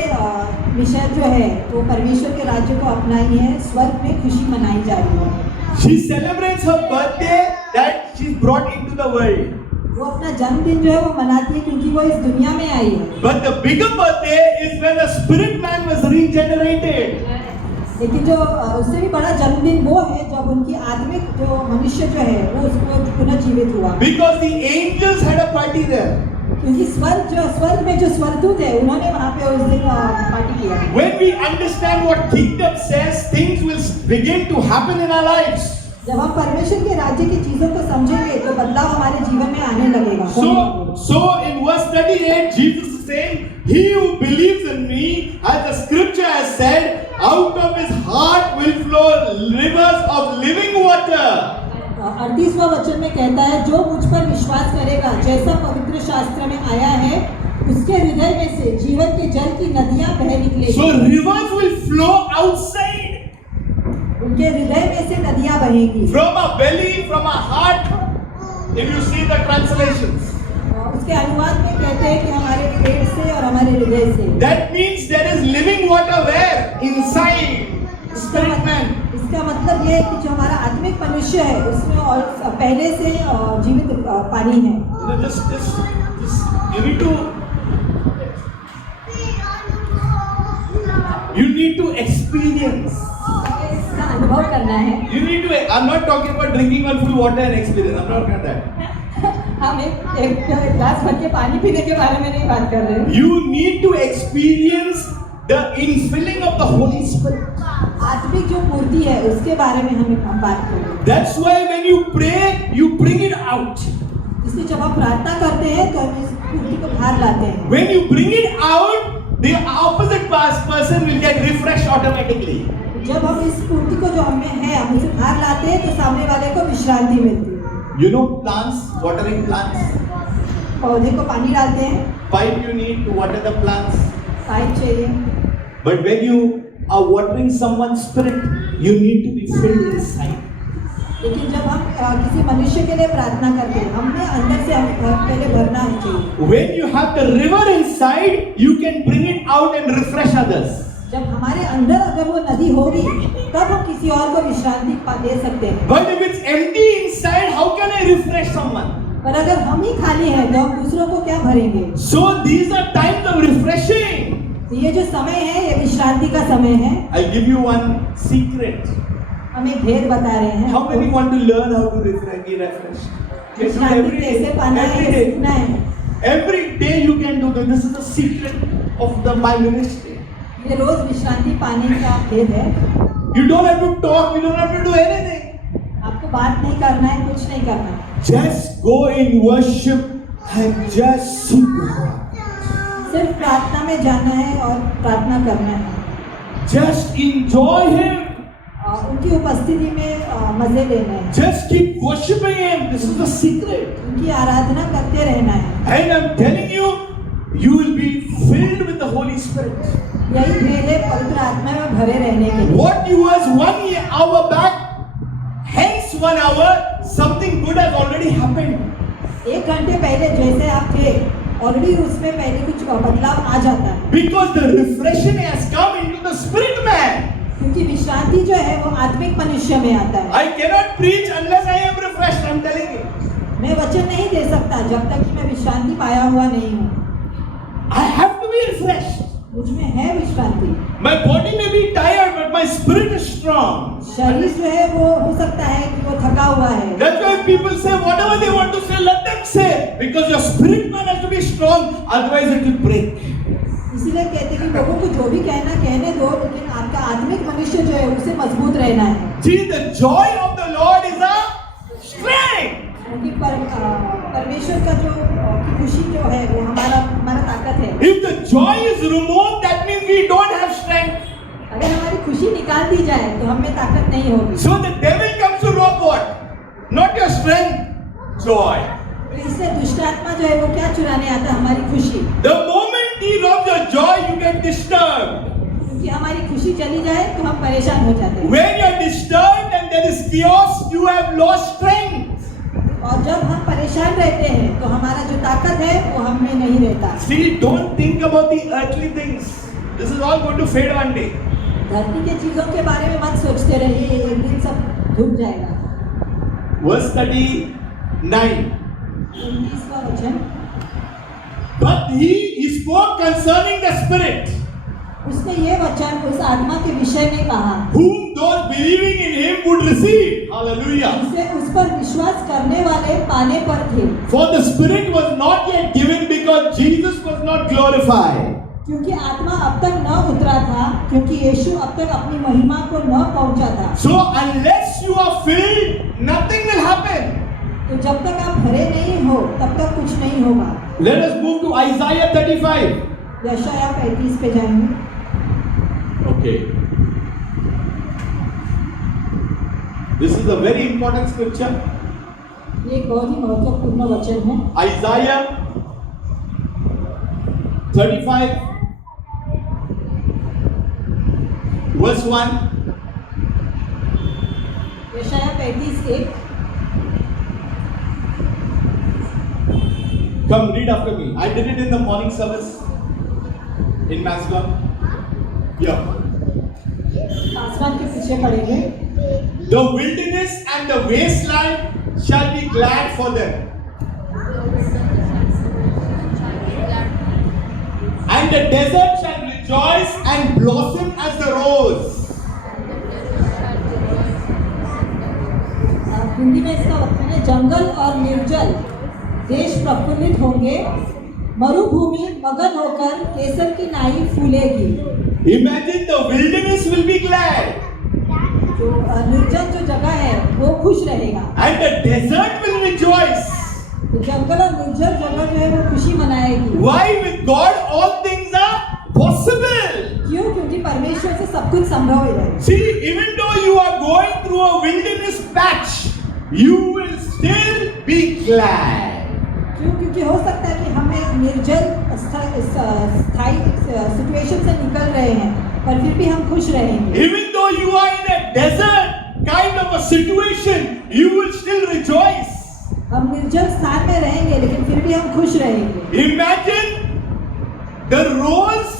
मिशर जो है वो परमेश्वर के राज्य को अपनाई है, स्वर्ग में खुशी मनाई जा रही है। She celebrates her birthday that she's brought into the world. वो अपना जन्मदिन जो है वो मनाती है क्योंकि वो इस दुनिया में आई है। But the bigger birthday is when the spirit man was regenerated. लेकिन जो उससे भी बड़ा जन्मदिन वो है जब उनकी आत्मिक जो मनुष्य जो है वो उसको पुनर्जीवित हुआ। Because the angels had a party there. क्योंकि स्वर्ग में जो स्वर्गदूत है उन्होंने वहाँ पे उस दिन पार्टी किया। When we understand what kingdom says, things will begin to happen in our lives. जब हम परमेश्वर के राज्य की चीजों को समझेंगे तो बदलाव हमारे जीवन में आने लगेगा। So in verse 38, Jesus is saying, "He who believes in me, as the scripture has said, out of his heart will flow rivers of living water." 38वां वचन में कहता है, जो मुझ पर विश्वास करेगा, जैसा पवित्र शास्त्र में आया है, उसके हृदय में से जीवन के जल की नदियां बह निकलेगी। So rivers will flow outside. उनके हृदय में से नदियां बहेंगी। From our belly, from our heart. If you see the translations. उसके अनुवाद में कहते हैं कि हमारे पेट से और हमारे हृदय से। That means there is living water where? Inside. Spirit man. इसका मतलब ये है कि जो हमारा आत्मिक मनुष्य है उसमें और पहले से जीवित पानी है। You need to experience. इसका अनुभव करना है। You need to. I'm not talking about drinking one full water and experience. I'm not talking that. हम एक ग्लास भर के पानी पीने के बारे में नहीं बात कर रहे। You need to experience the infilling of the Holy Spirit. आत्मिक जो पूर्ति है उसके बारे में हम बात कर रहे हैं। That's why when you pray, you bring it out. इसलिए जब हम प्रार्थना करते हैं तो हम इस पूर्ति को बाहर लाते हैं। When you bring it out, the opposite person will get refreshed automatically. जब हम इस पूर्ति को जो हमें है हम उसे बाहर लाते हैं तो सामने वाले को विश्रांति मिलती है। You know plants, watering plants. पौधे को पानी डालते हैं। Pipe you need to water the plants. Pipe चाहिए। But when you are watering someone's spirit, you need to be filled inside. लेकिन जब हम किसी मनुष्य के लिए प्रार्थना करते हैं, हमें अंदर से हमें पहले भरना चाहिए। When you have the river inside, you can bring it out and refresh others. जब हमारे अंदर अगर वो नदी होगी, तब हम किसी और को विश्रांति दे सकते हैं। But if it's empty inside, how can I refresh someone? पर अगर हम ही खाली हैं, तो हम दूसरों को क्या भरेंगे? So these are times of refreshing. ये जो समय है, ये विश्रांति का समय है। I'll give you one secret. हम एक भेद बता रहे हैं। How many want to learn how to refresh? विश्रांति कैसे पाना है, ये सीखना है। Every day you can do that. This is the secret of my ministry. ये रोज विश्रांति पाने का भेद है। You don't have to talk. You don't have to do anything. आपको बात नहीं करना है, कुछ नहीं करना। Just go in worship and just seek God. सिर्फ प्रार्थना में जाना है और प्रार्थना करना है। Just enjoy Him. उनकी उपस्थिति में मजे लेना है। Just keep worshiping Him. This is the secret. उनकी आराधना करते रहना है। And I'm telling you, you will be filled with the Holy Spirit. यही भेद है पवित्र आत्मा में भरे रहने के लिए। What you was 1 hour back, hence 1 hour, something good has already happened. 1 घंटे पहले जैसे आप थे, ऑलरेडी उसमें पहले कुछ बदलाव आ जाता है। Because the refreshing has come into the spirit man. क्योंकि विश्रांति जो है वो आत्मिक मनुष्य में आता है। I cannot preach unless I am refreshed. I'm telling you. मैं वचन नहीं दे सकता जब तक कि मैं विश्रांति पाया हुआ नहीं हूँ। I have to be refreshed. मुझ में है विश्रांति। My body may be tired, but my spirit is strong. शरीर जो है वो हो सकता है कि वो थका हुआ है। That's why people say whatever they want to say, let them say, because your spirit man has to be strong, otherwise it will break. इसीलिए कहते हैं कि लोगों को जो भी कहना कहने दो, लेकिन आपका आत्मिक मनुष्य जो है उसे मजबूत रहना है। See, the joy of the Lord is a strength. क्योंकि परमेश्वर का जो की खुशी जो है वो हमारा ताकत है। If the joy is removed, that means we don't have strength. अगर हमारी खुशी निकाल दी जाए तो हमें ताकत नहीं होगी। So the devil comes to rob what? Not your strength, joy. इसलिए दुष्ट आत्मा जो है वो क्या चुराने आता है? हमारी खुशी। The moment he robs your joy, you get disturbed. क्योंकि हमारी खुशी चली जाए तो हम परेशान हो जाते हैं। When you are disturbed and there is chaos, you have lost strength. और जब हम परेशान रहते हैं तो हमारा जो ताकत है वो हम में नहीं रहता। See, don't think about the earthly things. This is all going to fade one day. धरती के चीजों के बारे में मत सोचते रहिए, एक दिन सब धुप जाएगा। Verse 39. 19वां वचन। But he spoke concerning the Spirit, उसने ये वचन उस आत्मा के विषय में कहा whom those believing in him would receive. Hallelujah. जिसे उस पर विश्वास करने वाले पाने पर थे, For the Spirit was not yet given because Jesus was not glorified. क्योंकि आत्मा अब तक न उतरा था, क्योंकि यीशु अब तक अपनी महिमा को न पहुंचा था। So unless you are filled, nothing will happen. तो जब तक आप भरे नहीं हो तब तक कुछ नहीं होगा। Let us move to Isaiah 35. यशायाह 35 पे जाएंगे। Okay. This is a very important scripture. ये एक बहुत ही महत्वपूर्ण वचन है। Isaiah 35 verse 1. यशायाह 35:1। Come read after me. I did it in the morning service in Macedon. Yeah. आसमान के पीछे पड़ेंगे। The wilderness and the wasteland shall be glad for them. And the desert shall rejoice and blossom as the rose. Hindi में इसका वचन है, जंगल और निर्जल देश प्रफुल्लित होंगे, मरुभूमि मगन होकर केसर की नाई फूलेगी। Imagine the wilderness will be glad. जो निर्जल जो जगह है वो खुश रहेगा, And the desert will rejoice. तो जंगल और निर्जल जगह जो है वो खुशी मनाएगी। Why? With God all things are possible. क्यों? क्योंकि परमेश्वर से सब कुछ संभव है। See, even though you are going through a wilderness patch, you will still be glad. क्यों? क्योंकि हो सकता है कि हम एक निर्जल स्थायी सिचुएशन से निकल रहे हैं, पर फिर भी हम खुश रहेंगे। Even though you are in a desert kind of a situation, you will still rejoice. हम निर्जल स्थान में रहेंगे लेकिन फिर भी हम खुश रहेंगे। Imagine the rose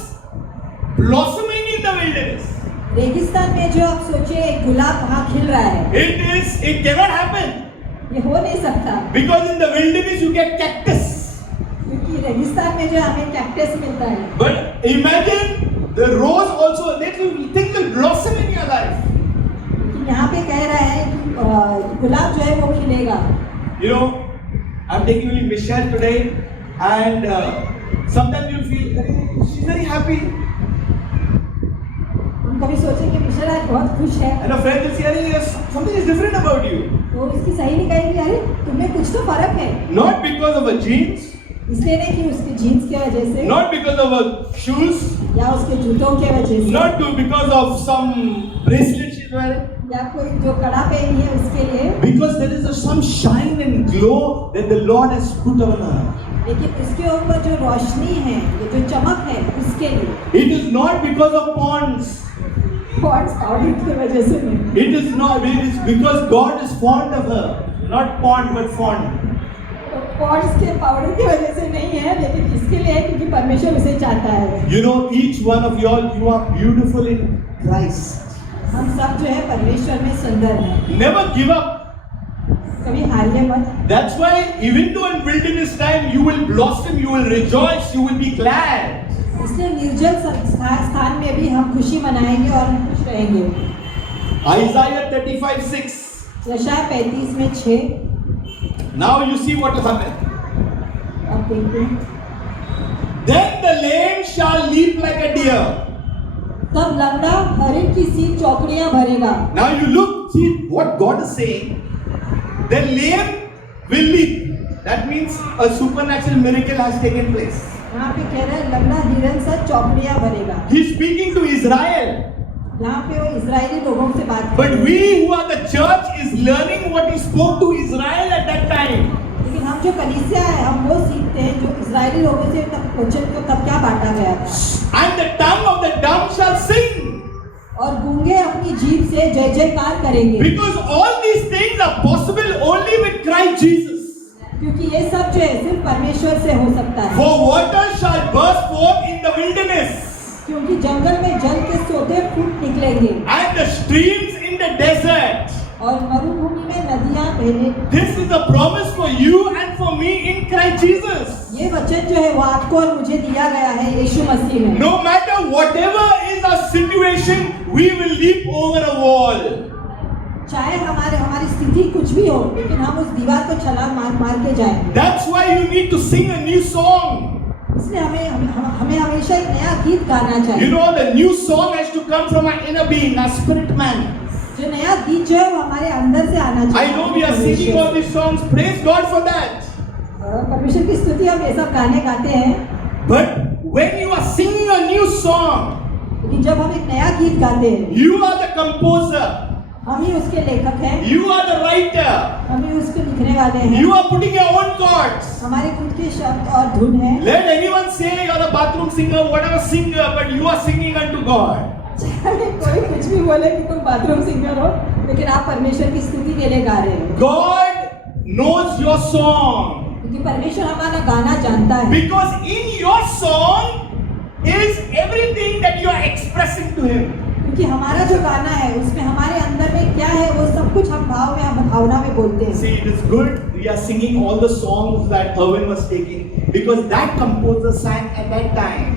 blossoming in the wilderness. रेगिस्तान में जो आप सोचिए एक गुलाब वहाँ खिल रहा है, It cannot happen. ये हो नहीं सकता, Because in the wilderness you get cactus. क्योंकि रेगिस्तान में जो हमें कैक्टस मिलता है। But imagine the rose also, that thing will blossom in your life. लेकिन यहाँ पे कह रहा है कि गुलाब जो है वो खिलेगा। You know, I'm taking only Michelle today, and sometimes you feel she's very happy. हम कभी सोचे कि मिशेल आज बहुत खुश है, And a friend will say, "Arey, yes, something is different about you." तो उसकी सहेली कहेगी अरे तुम्हें कुछ तो फर्क है। Not because of her jeans, इसलिए नहीं कि उसके जीन्स की वजह से not because of her shoes, या उसके जूतों की वजह से not because of some bracelet she's wearing. या कोई जो कड़ा पहनी है उसके लिए, Because there is some shine and glow that the Lord has put on her. लेकिन इसके ऊपर जो रोशनी है, ये जो चमक है उसके लिए। It is not because of ponds. Pond's powder की वजह से नहीं, It is not. It is because God is fond of her. Not pond, but fond. Pond's के पाउडर की वजह से नहीं है, लेकिन इसके लिए है क्योंकि परमेश्वर उसे चाहता है। You know, each one of you all, you are beautiful in Christ. हम सब जो है परमेश्वर में सुंदर हैं। Never give up. कभी हारिए मत। That's why even though in wilderness time you will blossom, you will rejoice, you will be glad. इसलिए निर्जल स्थान में भी हम खुशी मनाएंगे और हम खुश रहेंगे। Isaiah 35:6. यशायाह 35 में 6। Now you see what will happen. अब देखते हैं, Then the lame shall leap like a deer. तब लंगड़ा हरिण की सी चौकड़ियां भरेगा। Now you look, see what God is saying. The lame will leap. That means a supernatural miracle has taken place. यहाँ पे कह रहा है लंगड़ा हिरन सा चौकड़ियां भरेगा। He is speaking to Israel. यहाँ पे वो इजरायली लोगों से बात कर But we who are the church is learning what he spoke to Israel at that time. लेकिन हम जो जो कलीसिया है हम वो सीखते हैं जो इजरायली लोगों से तब वचन को तब क्या बांटा गया था। And the tongue of the dumb shall sing. और गूंगे अपनी जीभ से जय जयकार करेंगे। Because all these things are possible only with Christ Jesus. क्योंकि ये सब जो है सिर्फ परमेश्वर से हो सकता है। For water shall burst forth in the wilderness, क्योंकि जंगल में जल के सोते फूट निकलेंगे and the streams in the desert. और मरुभूमि में नदियां बहने। This is the promise for you and for me in Christ Jesus. ये वचन जो है वो आपको और मुझे दिया गया है यीशु मसीह में। No matter whatever is our situation, we will leap over a wall. चाहे हमारी स्थिति कुछ भी हो लेकिन हम उस दीवार को छलांग मार के जाएंगे। That's why you need to sing a new song. इसलिए हमें हमेशा एक नया गीत गाना चाहिए। You know, the new song has to come from our inner being, our spirit man. जो नया गीत जो है वो हमारे अंदर से आना चाहिए। I know we are singing all these songs. Praise God for that. परमेश्वर की स्तुति हम ये सब गाने गाते हैं। But when you are singing a new song, लेकिन जब हम एक नया गीत गाते हैं, you are the composer. हम ही उसके लेखक हैं। You are the writer. हम ही उसको लिखने वाले हैं। You are putting your own chords. हमारे खुद के शब्द और धुन है। Let anyone say you are a bathroom singer, whatever singer, but you are singing unto God. चाहे कोई कुछ भी बोले कि तुम बाथरूम सिंगर हो, लेकिन आप परमेश्वर की स्तुति के लिए गा रहे हो। God knows your song. क्योंकि परमेश्वर हमारा गाना जानता है। Because in your song is everything that you are expressing to Him. क्योंकि हमारा जो गाना है उसमें हमारे अंदर में क्या है वो सब कुछ हम भावना में बोलते हैं। See, it is good we are singing all the songs that Irwin was taking because that composer sang at that time.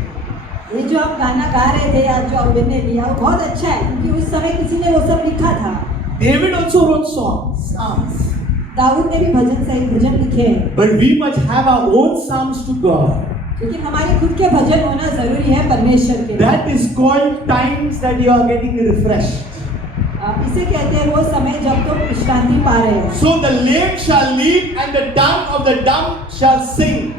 ये जो हम गाना गा रहे थे या जो अरविंद ने लिया वो बहुत अच्छा है क्योंकि उस समय किसी ने वो सब लिखा था। David also wrote psalms. Dawood ने भी भजन लिखे हैं। But we must have our own psalms to God. लेकिन हमारे खुद के भजन होना जरूरी है परमेश्वर के। That is called times that you are getting refreshed. इसे कहते हैं वो समय जब तुम विश्रांति पा रहे हो। So the lame shall leap and the tongue of the dumb shall sing.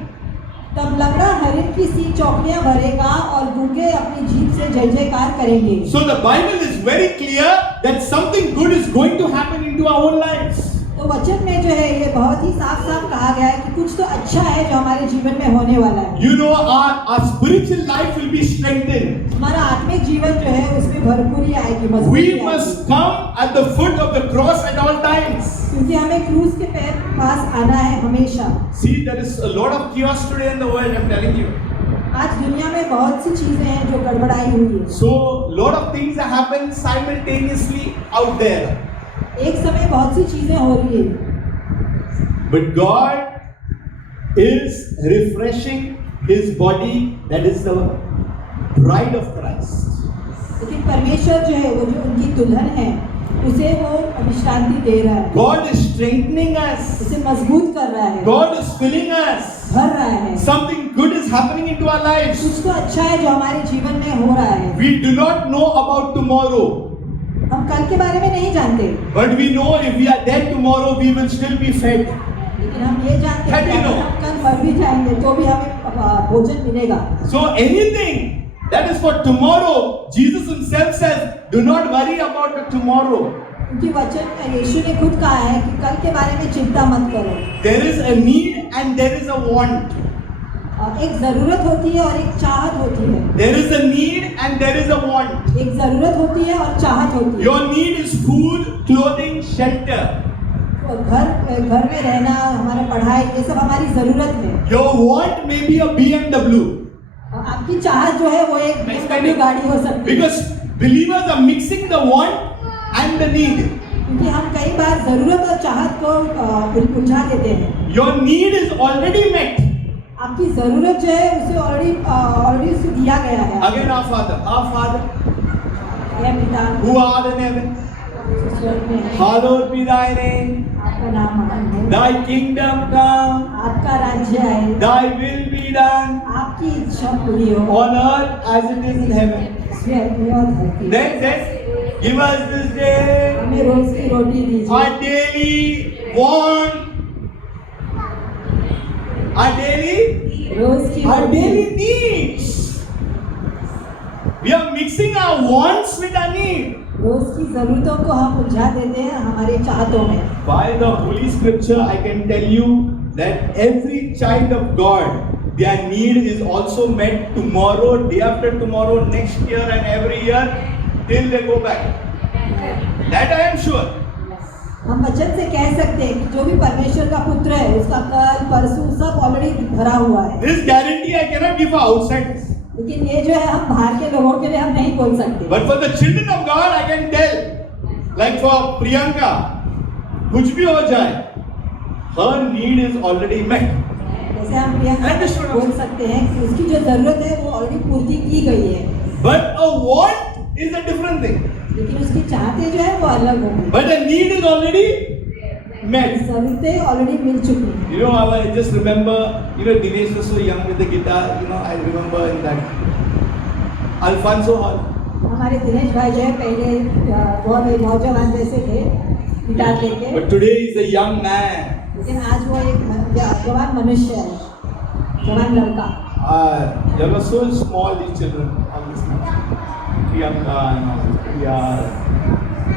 तब लंगड़ा हरिण की सी चौकियां भरेगा और गूंगे अपनी जीभ से जय जयकार करेंगे। So the Bible is very clear that something good is going to happen into our own lives. तो वचन में जो है ये बहुत ही साफ साफ कहा गया है कि कुछ तो अच्छा है जो हमारे जीवन में होने वाला है। You know, our spiritual life will be strengthened. हमारा आत्मिक जीवन जो है उसमें भरपूरी आएगी, We मजबूती आएगी। must come at the foot of the cross at all times. क्योंकि हमें क्रूस के पैर पास आना है हमेशा। See, there is a lot of chaos today in the world, I'm telling you. आज दुनिया में बहुत सी चीजें हैं जो गड़बड़ाई हुई है। So, lot of things are happening simultaneously out there. एक समय बहुत सी चीजें हो रही है। But God is refreshing His body, that is the bride of Christ. लेकिन परमेश्वर जो है वो जो उनकी दुल्हन है उसे वो विश्रांति दे रहा है। God is strengthening us. उसे मजबूत कर रहा है। God is filling us. भर रहा है। Something good is happening into our lives. कुछ तो अच्छा है जो हमारे जीवन में हो रहा है। We do not know about tomorrow. हम कल के बारे में नहीं जानते। But we know if we are dead tomorrow, we will still be fed. लेकिन हम ये जानते हैं कि अगर हम कल मर भी जाएंगे तो भी हमें भोजन मिलेगा। So anything that is for tomorrow, Jesus Himself says, do not worry about the tomorrow. क्योंकि वचन में यीशु ने खुद कहा है कि कल के बारे में चिंता मत करो। There is a need and there is a want. एक जरूरत होती है और एक चाहत होती है। There is a need and there is a want. एक जरूरत होती है और चाहत होती है। Your need is food, clothing, shelter. घर में रहना, हमारा पढ़ाई, ये सब हमारी जरूरत है। Your want may be a BMW. आपकी चाहत जो है वो एक BMW गाड़ी हो सकती है। Because believers are mixing the want and the need. क्योंकि हम कई बार जरूरत और चाहत को उलझा देते हैं। Your need is already met. आपकी जरूरत जो है उसे ऑलरेडी उसे दिया गया है। Again, our Father, हे पिता, who art in heaven, स्वर्ग में है, hallowed be thy name. आपका नाम महान हो, Thy kingdom come, आपका राज्य आए, thy will be done आपकी इच्छा पूरी हो on earth as it is in heaven. स्वर्ग में और धरती में। Then says, give us this day हमें रोज की रोटी दीजिए। our daily want, our daily needs. We are mixing our wants with our need. रोज की जरूरतों को हम उलझा देते हैं हमारे चाहतों में। By the Holy Scripture, I can tell you that every child of God, their need is also met tomorrow, day after tomorrow, next year and every year till they go back. That I am sure. हम वचन से कह सकते हैं कि जो भी परमेश्वर का पुत्र है उसका कल परसों सब ऑलरेडी भरा हुआ है। This guarantee I cannot give for outsiders. लेकिन ये जो है हम बाहर के लोगों के लिए हम नहीं बोल सकते। But for the children of God I can tell, like for Priyanka, कुछ भी हो जाए, her need is already met. जैसे हम प्रियंका को बोल सकते हैं कि उसकी जो जरूरत है वो ऑलरेडी पूर्ति की गई है। But a want is a different thing. लेकिन उसकी चाहते जो है वो अलग होंगी। But a need is already met. जरूरतें ऑलरेडी मिल चुकी हैं। You know, I just remember, Dinesh was so young with the guitar. I remember in that Alfonso Hall. हमारे दिनेश भाई जो है पहले बहुत नौजवान जैसे थे गिटार लेके। But today he's a young man. लेकिन आज वो एक जवान मनुष्य है, जवान लड़का। They were so small, these children, all these things. Priyanka and all, Priya,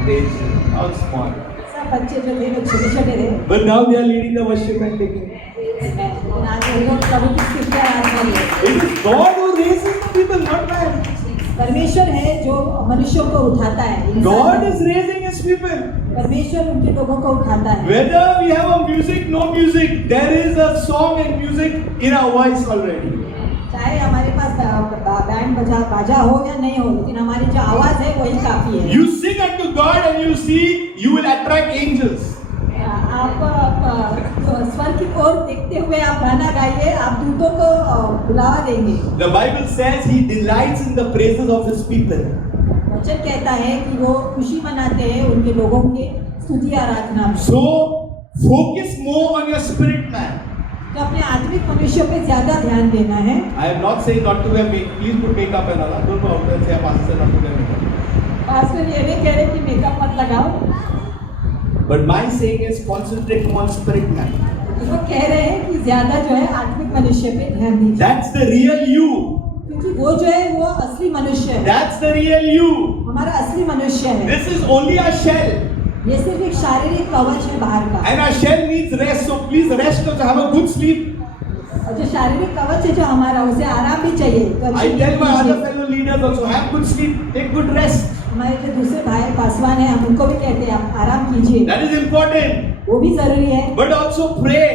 Rachel, all small. सब बच्चे जो थे वो छोटे-छोटे थे। But now they are leading the worship and taking. लेकिन आज वो लोग प्रभु की स्तुति आराधना में हैं। It is God who raises the people, not man. परमेश्वर है जो मनुष्यों को उठाता है। God is raising His people. परमेश्वर उनके लोगों को उठाता है। Whether we have a music, no music, there is a song and music in our voice already. चाहे हमारे पास बैंड बाजा हो या नहीं हो, लेकिन हमारी जो आवाज है वही काफी है। You sing unto God and you see, you will attract angels. आप स्वर की ओर देखते हुए आप गाना गाइए, आप दूतों को बुलावा देंगे। The Bible says He delights in the praises of His people. वचन कहता है कि वो खुशी मनाते हैं उनके लोगों के स्तुति आराधना में। So focus more on your spirit man. तो अपने आत्मिक मनुष्य पे ज्यादा ध्यान देना है। I am not saying not to wear makeup. Please put makeup and all. Don't go out and say pastor said not to wear makeup. Pastor ये नहीं कह रहे कि मेकअप मत लगाओ। But my saying is concentrate more on spirit man. वो कह रहे हैं कि ज्यादा जो है आत्मिक मनुष्य पे ध्यान दीजिए। That's the real you. क्योंकि वो जो है वो असली मनुष्य है। That's the real you. हमारा असली मनुष्य है। This is only a shell. ये सिर्फ एक शारीरिक कवच है बाहर का। And our shell needs rest, so please rest and have a good sleep. और जो शारीरिक कवच है जो हमारा उसे आराम भी चाहिए। तो I tell my other fellow leaders also, have good sleep, take good rest. हमारे जो दूसरे भाई पासवान हैं हम उनको भी कहते हैं आप आराम कीजिए। That is important. वो भी जरूरी है। But also pray.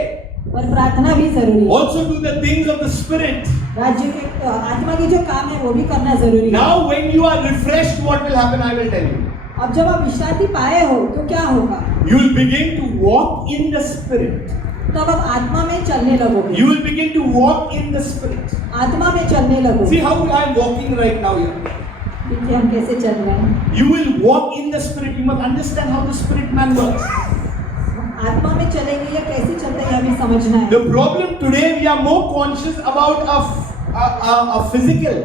और प्रार्थना भी जरूरी है। Also do the things of the spirit. राज्य के आत्मा के जो काम है वो भी करना जरूरी है। Now when you are refreshed, what will happen? I will tell you. अब जब आप विश्रांति पाए हो तो क्या होगा? You will begin to walk in the spirit. तब आप आत्मा में चलने लगोगे। You will begin to walk in the spirit. आत्मा में चलने लगोगे। See how I am walking right now here. देखिए हम कैसे चल रहे हैं। You will walk in the spirit. You must understand how the spirit man works. आत्मा में चलेंगे या कैसे चलते हैं हमें समझना है। The problem today, we are more conscious about a physical.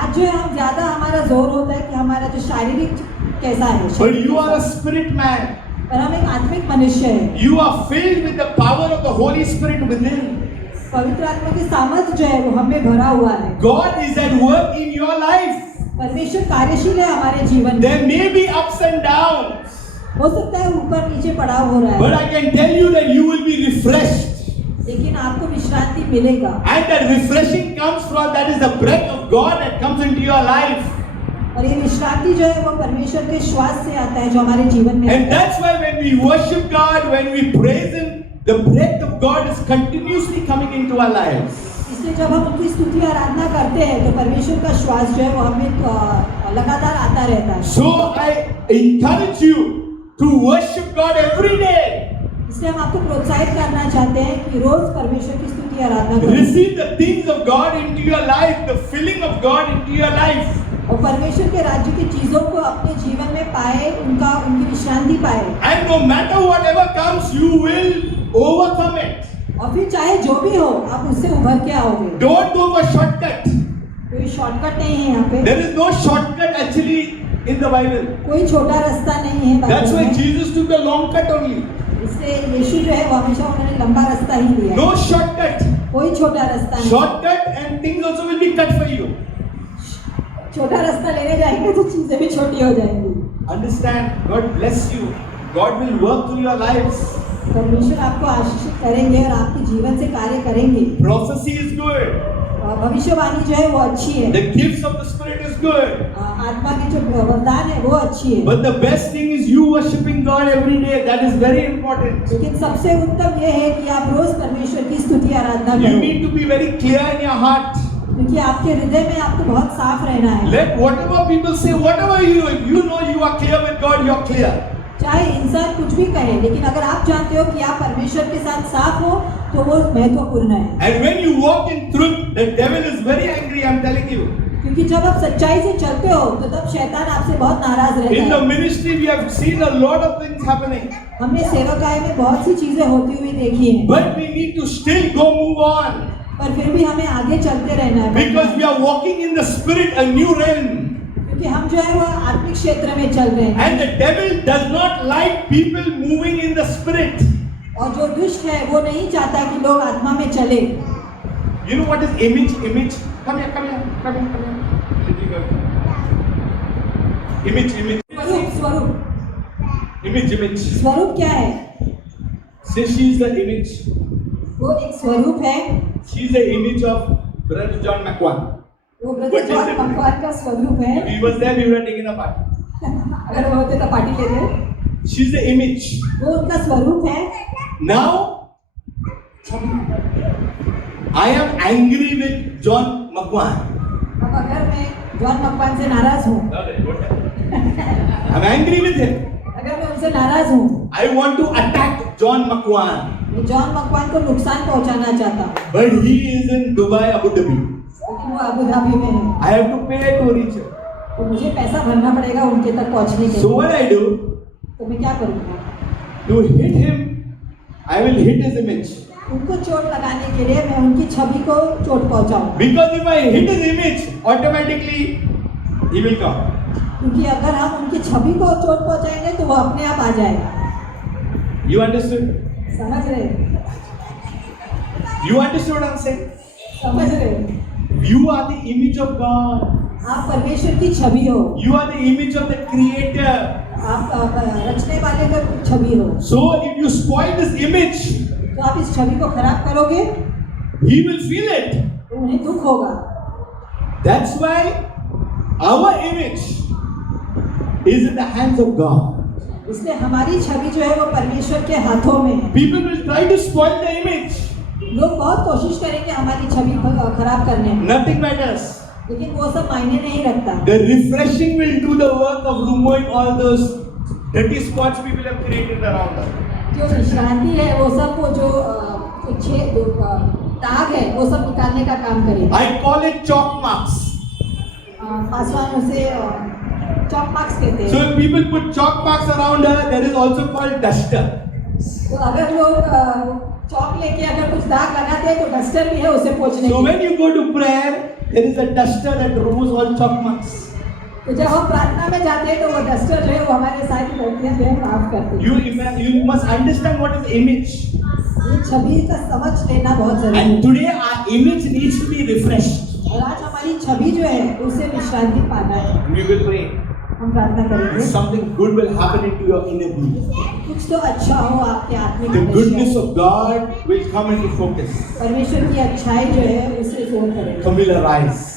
आज जो है हम ज्यादा हमारा जोर होता है कि हमारा जो शारीरिक कैसा है। But you are a spirit man. पर हम एक आत्मिक मनुष्य हैं। You are filled with the power of the Holy Spirit within. पवित्र आत्मा की सामर्थ जो है वो हमें भरा हुआ है। God is at work in your life. परमेश्वर कार्यशील है हमारे जीवन में। There may be ups and downs. हो सकता है ऊपर नीचे पड़ाव हो रहा है। But I can tell you that you will be refreshed. लेकिन आपको विश्रांति मिलेगा। And that refreshing comes from, that is the breath of God that comes into your life. और ये विश्रांति जो है वो परमेश्वर के श्वास से आता है जो हमारे जीवन में। And that's why when we worship God, when we praise Him, the breath of God is continuously coming into our lives. इसलिए जब हम उनकी स्तुति आराधना करते हैं तो परमेश्वर का श्वास जो है वो हमें लगातार आता रहता है। So I encourage you to worship God every day. इसलिए हम आपको प्रोत्साहित करना चाहते हैं कि रोज परमेश्वर की स्तुति आराधना करें। Receive the things of God into your life, the filling of God into your life. और परमेश्वर के राज्य की चीजों को अपने जीवन में पाए, उनकी विश्रांति पाए। And no matter whatever comes, you will overcome it. और फिर चाहे जो भी हो आप उससे उभर के आओगे। Don't go for shortcut. कोई शॉर्टकट नहीं है यहाँ पे। There is no shortcut actually in the Bible. कोई छोटा रास्ता नहीं है बाइबल That's why में। Jesus took the long cut only. इसलिए यीशु जो है वो हमेशा उन्होंने लंबा रास्ता ही लिया। No shortcut. कोई छोटा रास्ता नहीं। Shortcut and things also will be cut for you. छोटा रास्ता लेने जाएंगे तो चीजें भी छोटी हो जाएंगी। Understand? God bless you. God will work through your lives. परमेश्वर आपको आशीषित करेंगे और आपके जीवन से कार्य करेंगे। Prophecy is good. भविष्यवाणी जो है वो अच्छी है। The gifts of the Spirit is good. आत्मा की जो वरदान है वो अच्छी है। But the best thing is you worshiping God every day. That is very important. लेकिन सबसे उत्तम ये है कि आप रोज परमेश्वर की स्तुति आराधना You करें, need to be very clear in your heart. क्योंकि आपके हृदय में आपको बहुत साफ रहना है। Let whatever people say, whatever if you know you are clear with God, you are clear. चाहे इंसान कुछ भी कहे, लेकिन अगर आप जानते हो कि आप परमेश्वर के साथ साफ हो तो वो महत्वपूर्ण है। And when you walk in truth, the devil is very angry, I'm telling you. क्योंकि जब आप सच्चाई से चलते हो तो तब शैतान आपसे बहुत नाराज रहता In the है। ministry, we have seen a lot of things happening. हमने सेवकाई में बहुत सी चीजें होती हुई देखी हैं, But we need to still go move on. पर फिर भी हमें आगे चलते रहना है, Because we are walking in the spirit, a new realm. क्योंकि हम जो है वो आत्मिक क्षेत्र में चल रहे हैं। And the devil does not like people moving in the spirit. और जो दुष्ट है वो नहीं चाहता कि लोग आत्मा में चले। You know what is image? Image. Come here, come here, come here, come here. Little girl. Image, image. स्वरूप Image. स्वरूप क्या है? Say she is the image. वो एक स्वरूप है। She is the image of Brother John McQuan. वो ब्रदर जॉन मकवान का स्वरूप है। If he was there, we would have taken a party. अगर वो होते तो पार्टी लेते। She is the image. वो उनका स्वरूप है। Now, I am angry with John McQuan. अब अगर मैं जॉन मकवान से नाराज हूँ, I'm angry with him. अगर मैं उनसे नाराज हूँ, I want to attack John McQuan. मैं जॉन मकवान को नुकसान पहुँचाना चाहता हूँ, But he is in Dubai, Abu Dhabi. लेकिन वो अबू धाबी में है, I have to pay to reach him. तो मुझे पैसा भरना पड़ेगा उनके तक पहुँचने के So लिए। what I do, तो मैं क्या करूँगा? to hit him, I will hit his image. उनको चोट लगाने के लिए मैं उनकी छवि को चोट पहुँचाऊँ, Because if I hit his image, automatically he will come. क्योंकि अगर हम उनकी छवि को चोट पहुँचाएंगे तो वो अपने आप आ जाएगा। You understood? समझ रहे? You understood what I'm saying? समझ रहे? You are the image of God. आप परमेश्वर की छवि हो, You are the image of the Creator. आप रचने वाले का छवि हो। So if you spoil this image, तो आप इस छवि को खराब करोगे he will feel it. तो उन्हें दुख होगा। That's why our image is in the hands of God. इसलिए हमारी छवि जो है वो परमेश्वर के हाथों में है। People will try to spoil the image. लोग बहुत कोशिश करेंगे हमारी छवि को खराब करने में, Nothing matters. लेकिन वो सब मायने नहीं रखता। The refreshing will do the work of removing all those dirty spots people have created around us. जो विश्रांति है वो सब वो जो दाग है वो सब निकालने का काम करेगा। I call it chalk marks. Paswan उसे चॉक मार्क्स कहते So हैं। if people put chalk marks around her, there is also called duster. तो अगर लोग चॉक लेके अगर कुछ दाग लगाते हैं तो डस्टर भी है उसे पोंछने So के लिए। when you go to prayer, there is a duster that removes all chalk marks. तो जब हम प्रार्थना में जाते हैं तो वो डस्टर जो है वो हमारे सारी गलतियां जो है माफ करती है। You must understand what is image. ये छवि का समझ लेना बहुत जरूरी है। And today our image needs to be refreshed. और आज हमारी छवि जो है उसे विश्रांति पाना है। We will pray. हम प्रार्थना करेंगे Something good will happen into your inner being. कुछ तो अच्छा हो आपके आत्मिक The goodness मनुष्य। of God will come into focus. परमेश्वर की अच्छाई जो है उसे जोर करेगा। Familiarize.